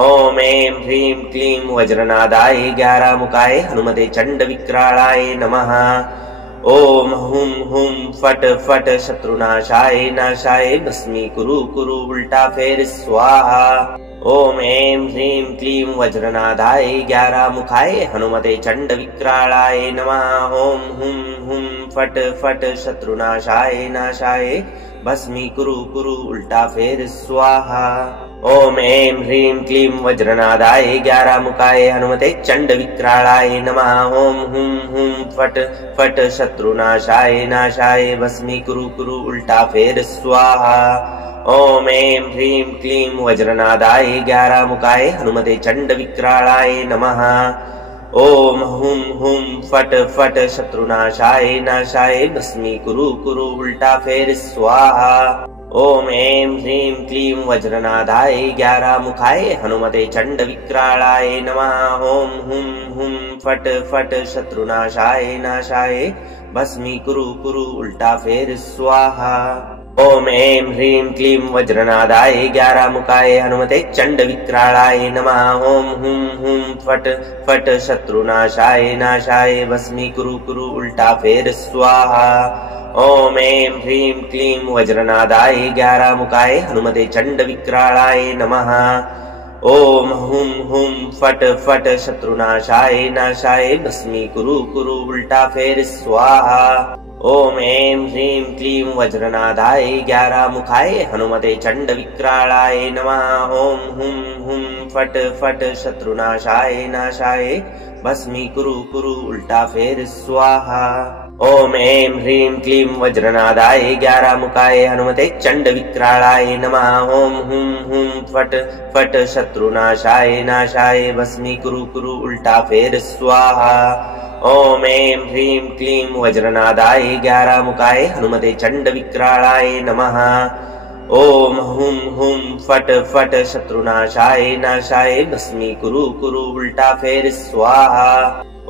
ओम ऐं ह्रीं क्लीं वज्रनादाय 11 मुखाय हनुमते चंड विक्राळाय नमः। ओम हुं हुं फट फट शत्रुनाशाय नाशाय भस्मीकुरु कुरु उल्टा फेर स्वाहा। ओम ऐं ह्रीं क्लीं वज्रनादाय 11 मुखाय हनुमते चंड विक्राळाय नमः। ओम हुं हुं फट फट शत्रुनाशाय नाशाय भस्मीकुरु कुरु उल्टा फेर स्वाहा। ओम ऐं ह्रीं क्लीं वज्रनादाय 11 मुखाय हनुमते चंड विक्राळाय नमः। ओम हुं हुं फट फट शत्रुनाशाय नाशाय भस्मीकुरु कुरु उल्टा फेर स्वाहा। ओम ऐं ह्रीं क्लीं वज्रनादाय 11 मुखाय हनुमते चंड विक्राळाय नमः। ओम हुं हुं फट फट शत्रुनाशाय नाशाय भस्मीकुरु कुरु उल्टा फेर स्वाहा। ओम ऐं ह्रीं क्लीं वज्रनादाय 11 मुखाय हनुमते चंड विक्राळाय नमः। ओम हुं हुं फट फट शत्रुनाशाय नाशाय भस्मीकुरु कुरु उल्टा फेर स्वाहा। ओम ऐं ह्रीं क्लीं वज्रनादाय 11 मुखाय हनुमते चंड विक्राळाय नमः। ओम हुं हुं फट फट शत्रुनाशाय नाशाय भस्मीकुरु कुरु उल्टा फेर स्वाहा। ओम ऐं ह्रीं क्लीं वज्रनादाय 11 मुखाय हनुमते चंड विक्राळाय नमः। ओम हुं हुं फट फट शत्रुनाशाय नाशाय भस्मीकुरु कुरु उल्टा फेर स्वाहा। ओम ऐं ह्रीं क्लीं वज्रनादाय 11 मुखाय हनुमते चंड विक्राळाय नमः। ओम हुं हुं फट फट शत्रुनाशाय नाशाय भस्मीकुरु कुरु उल्टा फेर स्वाहा। ओम ऐं ह्रीं क्लीं वज्रनादाय 11 मुखाय हनुमते चंड विक्राळाय नमः। ओम हुं हुं फट फट शत्रुनाशाय नाशाय भस्मीकुरु कुरु उल्टा फेर स्वाहा। ओम ऐं ह्रीं क्लीं वज्रनादाय 11 मुखाय हनुमते चंड विक्राळाय नमः। ओम हुं हुं फट फट शत्रुनाशाय नाशाय भस्मीकुरु कुरु उल्टा फेर स्वाहा।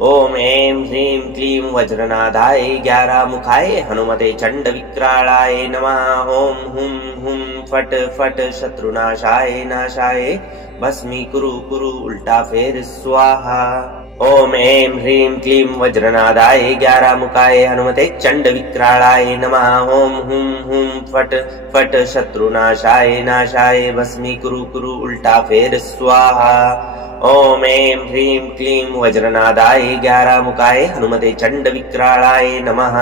ओम ऐं ह्रीं क्लीं वज्रनादाय 11 मुखाय हनुमते चंड विक्राळाय नमः। ओम हुं हुं फट फट शत्रुनाशाय नाशाय भस्मीकुरु कुरु उल्टा फेर स्वाहा। ओम ऐं ह्रीं क्लीं वज्रनादाय 11 मुखाय हनुमते चंड विक्राळाय नमः। ओम हुं हुं फट फट शत्रुनाशाय नाशाय भस्मीकुरु कुरु उल्टा फेर स्वाहा। ओम ऐं ह्रीं क्लीं वज्रनादाय 11 मुखाय हनुमते चंड विक्राळाय नमः।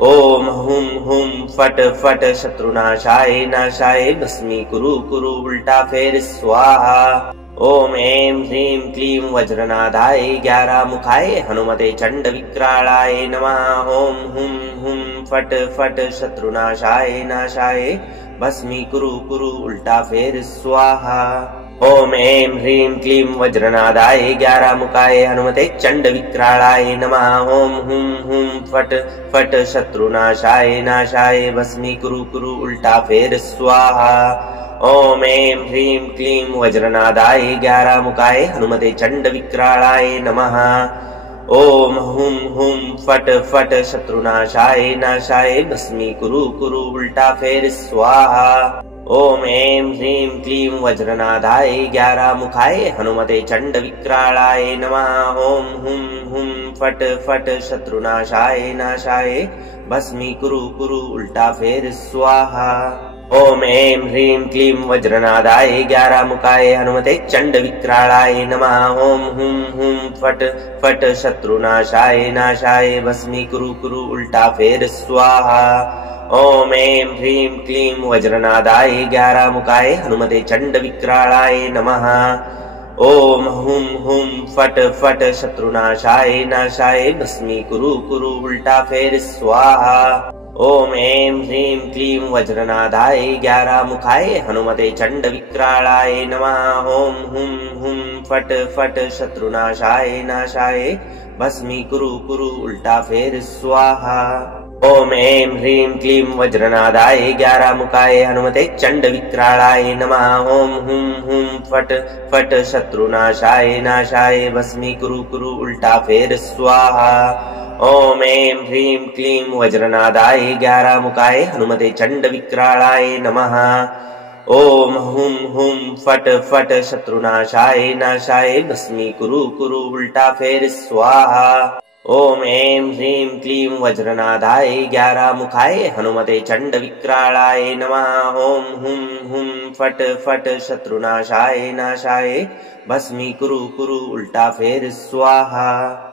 ओम हुं हुं फट फट शत्रुनाशाय नाशाय भस्मीकुरु कुरु उल्टा फेर स्वाहा। ओम ऐं ह्रीं क्लीं वज्रनादाय 11 मुखाय हनुमते चंड विक्राळाय नमः। ओम हुं हुं फट फट शत्रुनाशाय नाशाय भस्मीकुरु कुरु उल्टा फेर स्वाहा। ओम ऐं ह्रीं क्लीं वज्रनादाय 11 मुखाय हनुमते चंड विक्राळाय नमः। ओम हुं हुं फट फट शत्रुनाशाय नाशाय भस्मीकुरु कुरु उल्टा फेर स्वाहा। ओम ऐं ह्रीं क्लीं वज्रनादाय 11 मुखाय हनुमते चंड विक्राळाय नमः। ओम हुं हुं फट फट शत्रुनाशाय नाशाय भस्मीकुरु कुरु उल्टा फेर स्वाहा। ओम ऐं ह्रीं क्लीं वज्रनादाय 11 मुखाय हनुमते चंड विक्राळाय नमः। ओम हुं हुं फट फट शत्रुनाशाय नाशाय भस्मीकुरु कुरु उल्टा फेर स्वाहा। ओम ऐं ह्रीं क्लीं वज्रनादाय 11 मुखाय हनुमते चंड विक्राळाय नमः। ओम हुं हुं फट फट शत्रुनाशाय नाशाय भस्मीकुरु कुरु उल्टा फेर स्वाहा। ओम ऐं ह्रीं क्लीं वज्रनादाय 11 मुखाय हनुमते चंड विक्राळाय नमः। ओम हुं हुं फट फट शत्रुनाशाय नाशाय भस्मीकुरु कुरु उल्टा फेर स्वाहा। ओम ऐं ह्रीं क्लीं वज्रनादाय 11 मुखाय हनुमते चंड विक्राळाय नमः। ओम हुं हुं फट फट शत्रुनाशाय नाशाय भस्मीकुरु कुरु उल्टा फेर स्वाहा। ओम ऐं ह्रीं क्लीं वज्रनादाय 11 मुखाय हनुमते चंड विक्राळाय नमः। ओम हुं हुं फट फट शत्रुनाशाय नाशाय भस्मीकुरु कुरु उल्टा फेर स्वाहा। ओम ऐं ह्रीं क्लीं वज्रनादाय 11 मुखाय हनुमते चंड विक्राळाय नमः। ओम हुं हुं फट फट शत्रुनाशाय नाशाय भस्मीकुरु कुरु उल्टा फेर स्वाहा। ओम ऐं ह्रीं क्लीं वज्रनादाय 11 मुखाय हनुमते चंड विक्राळाय नमः। ओम हुं हुं फट फट शत्रुनाशाय नाशाय भस्मीकुरु कुरु उल्टा फेर स्वाहा।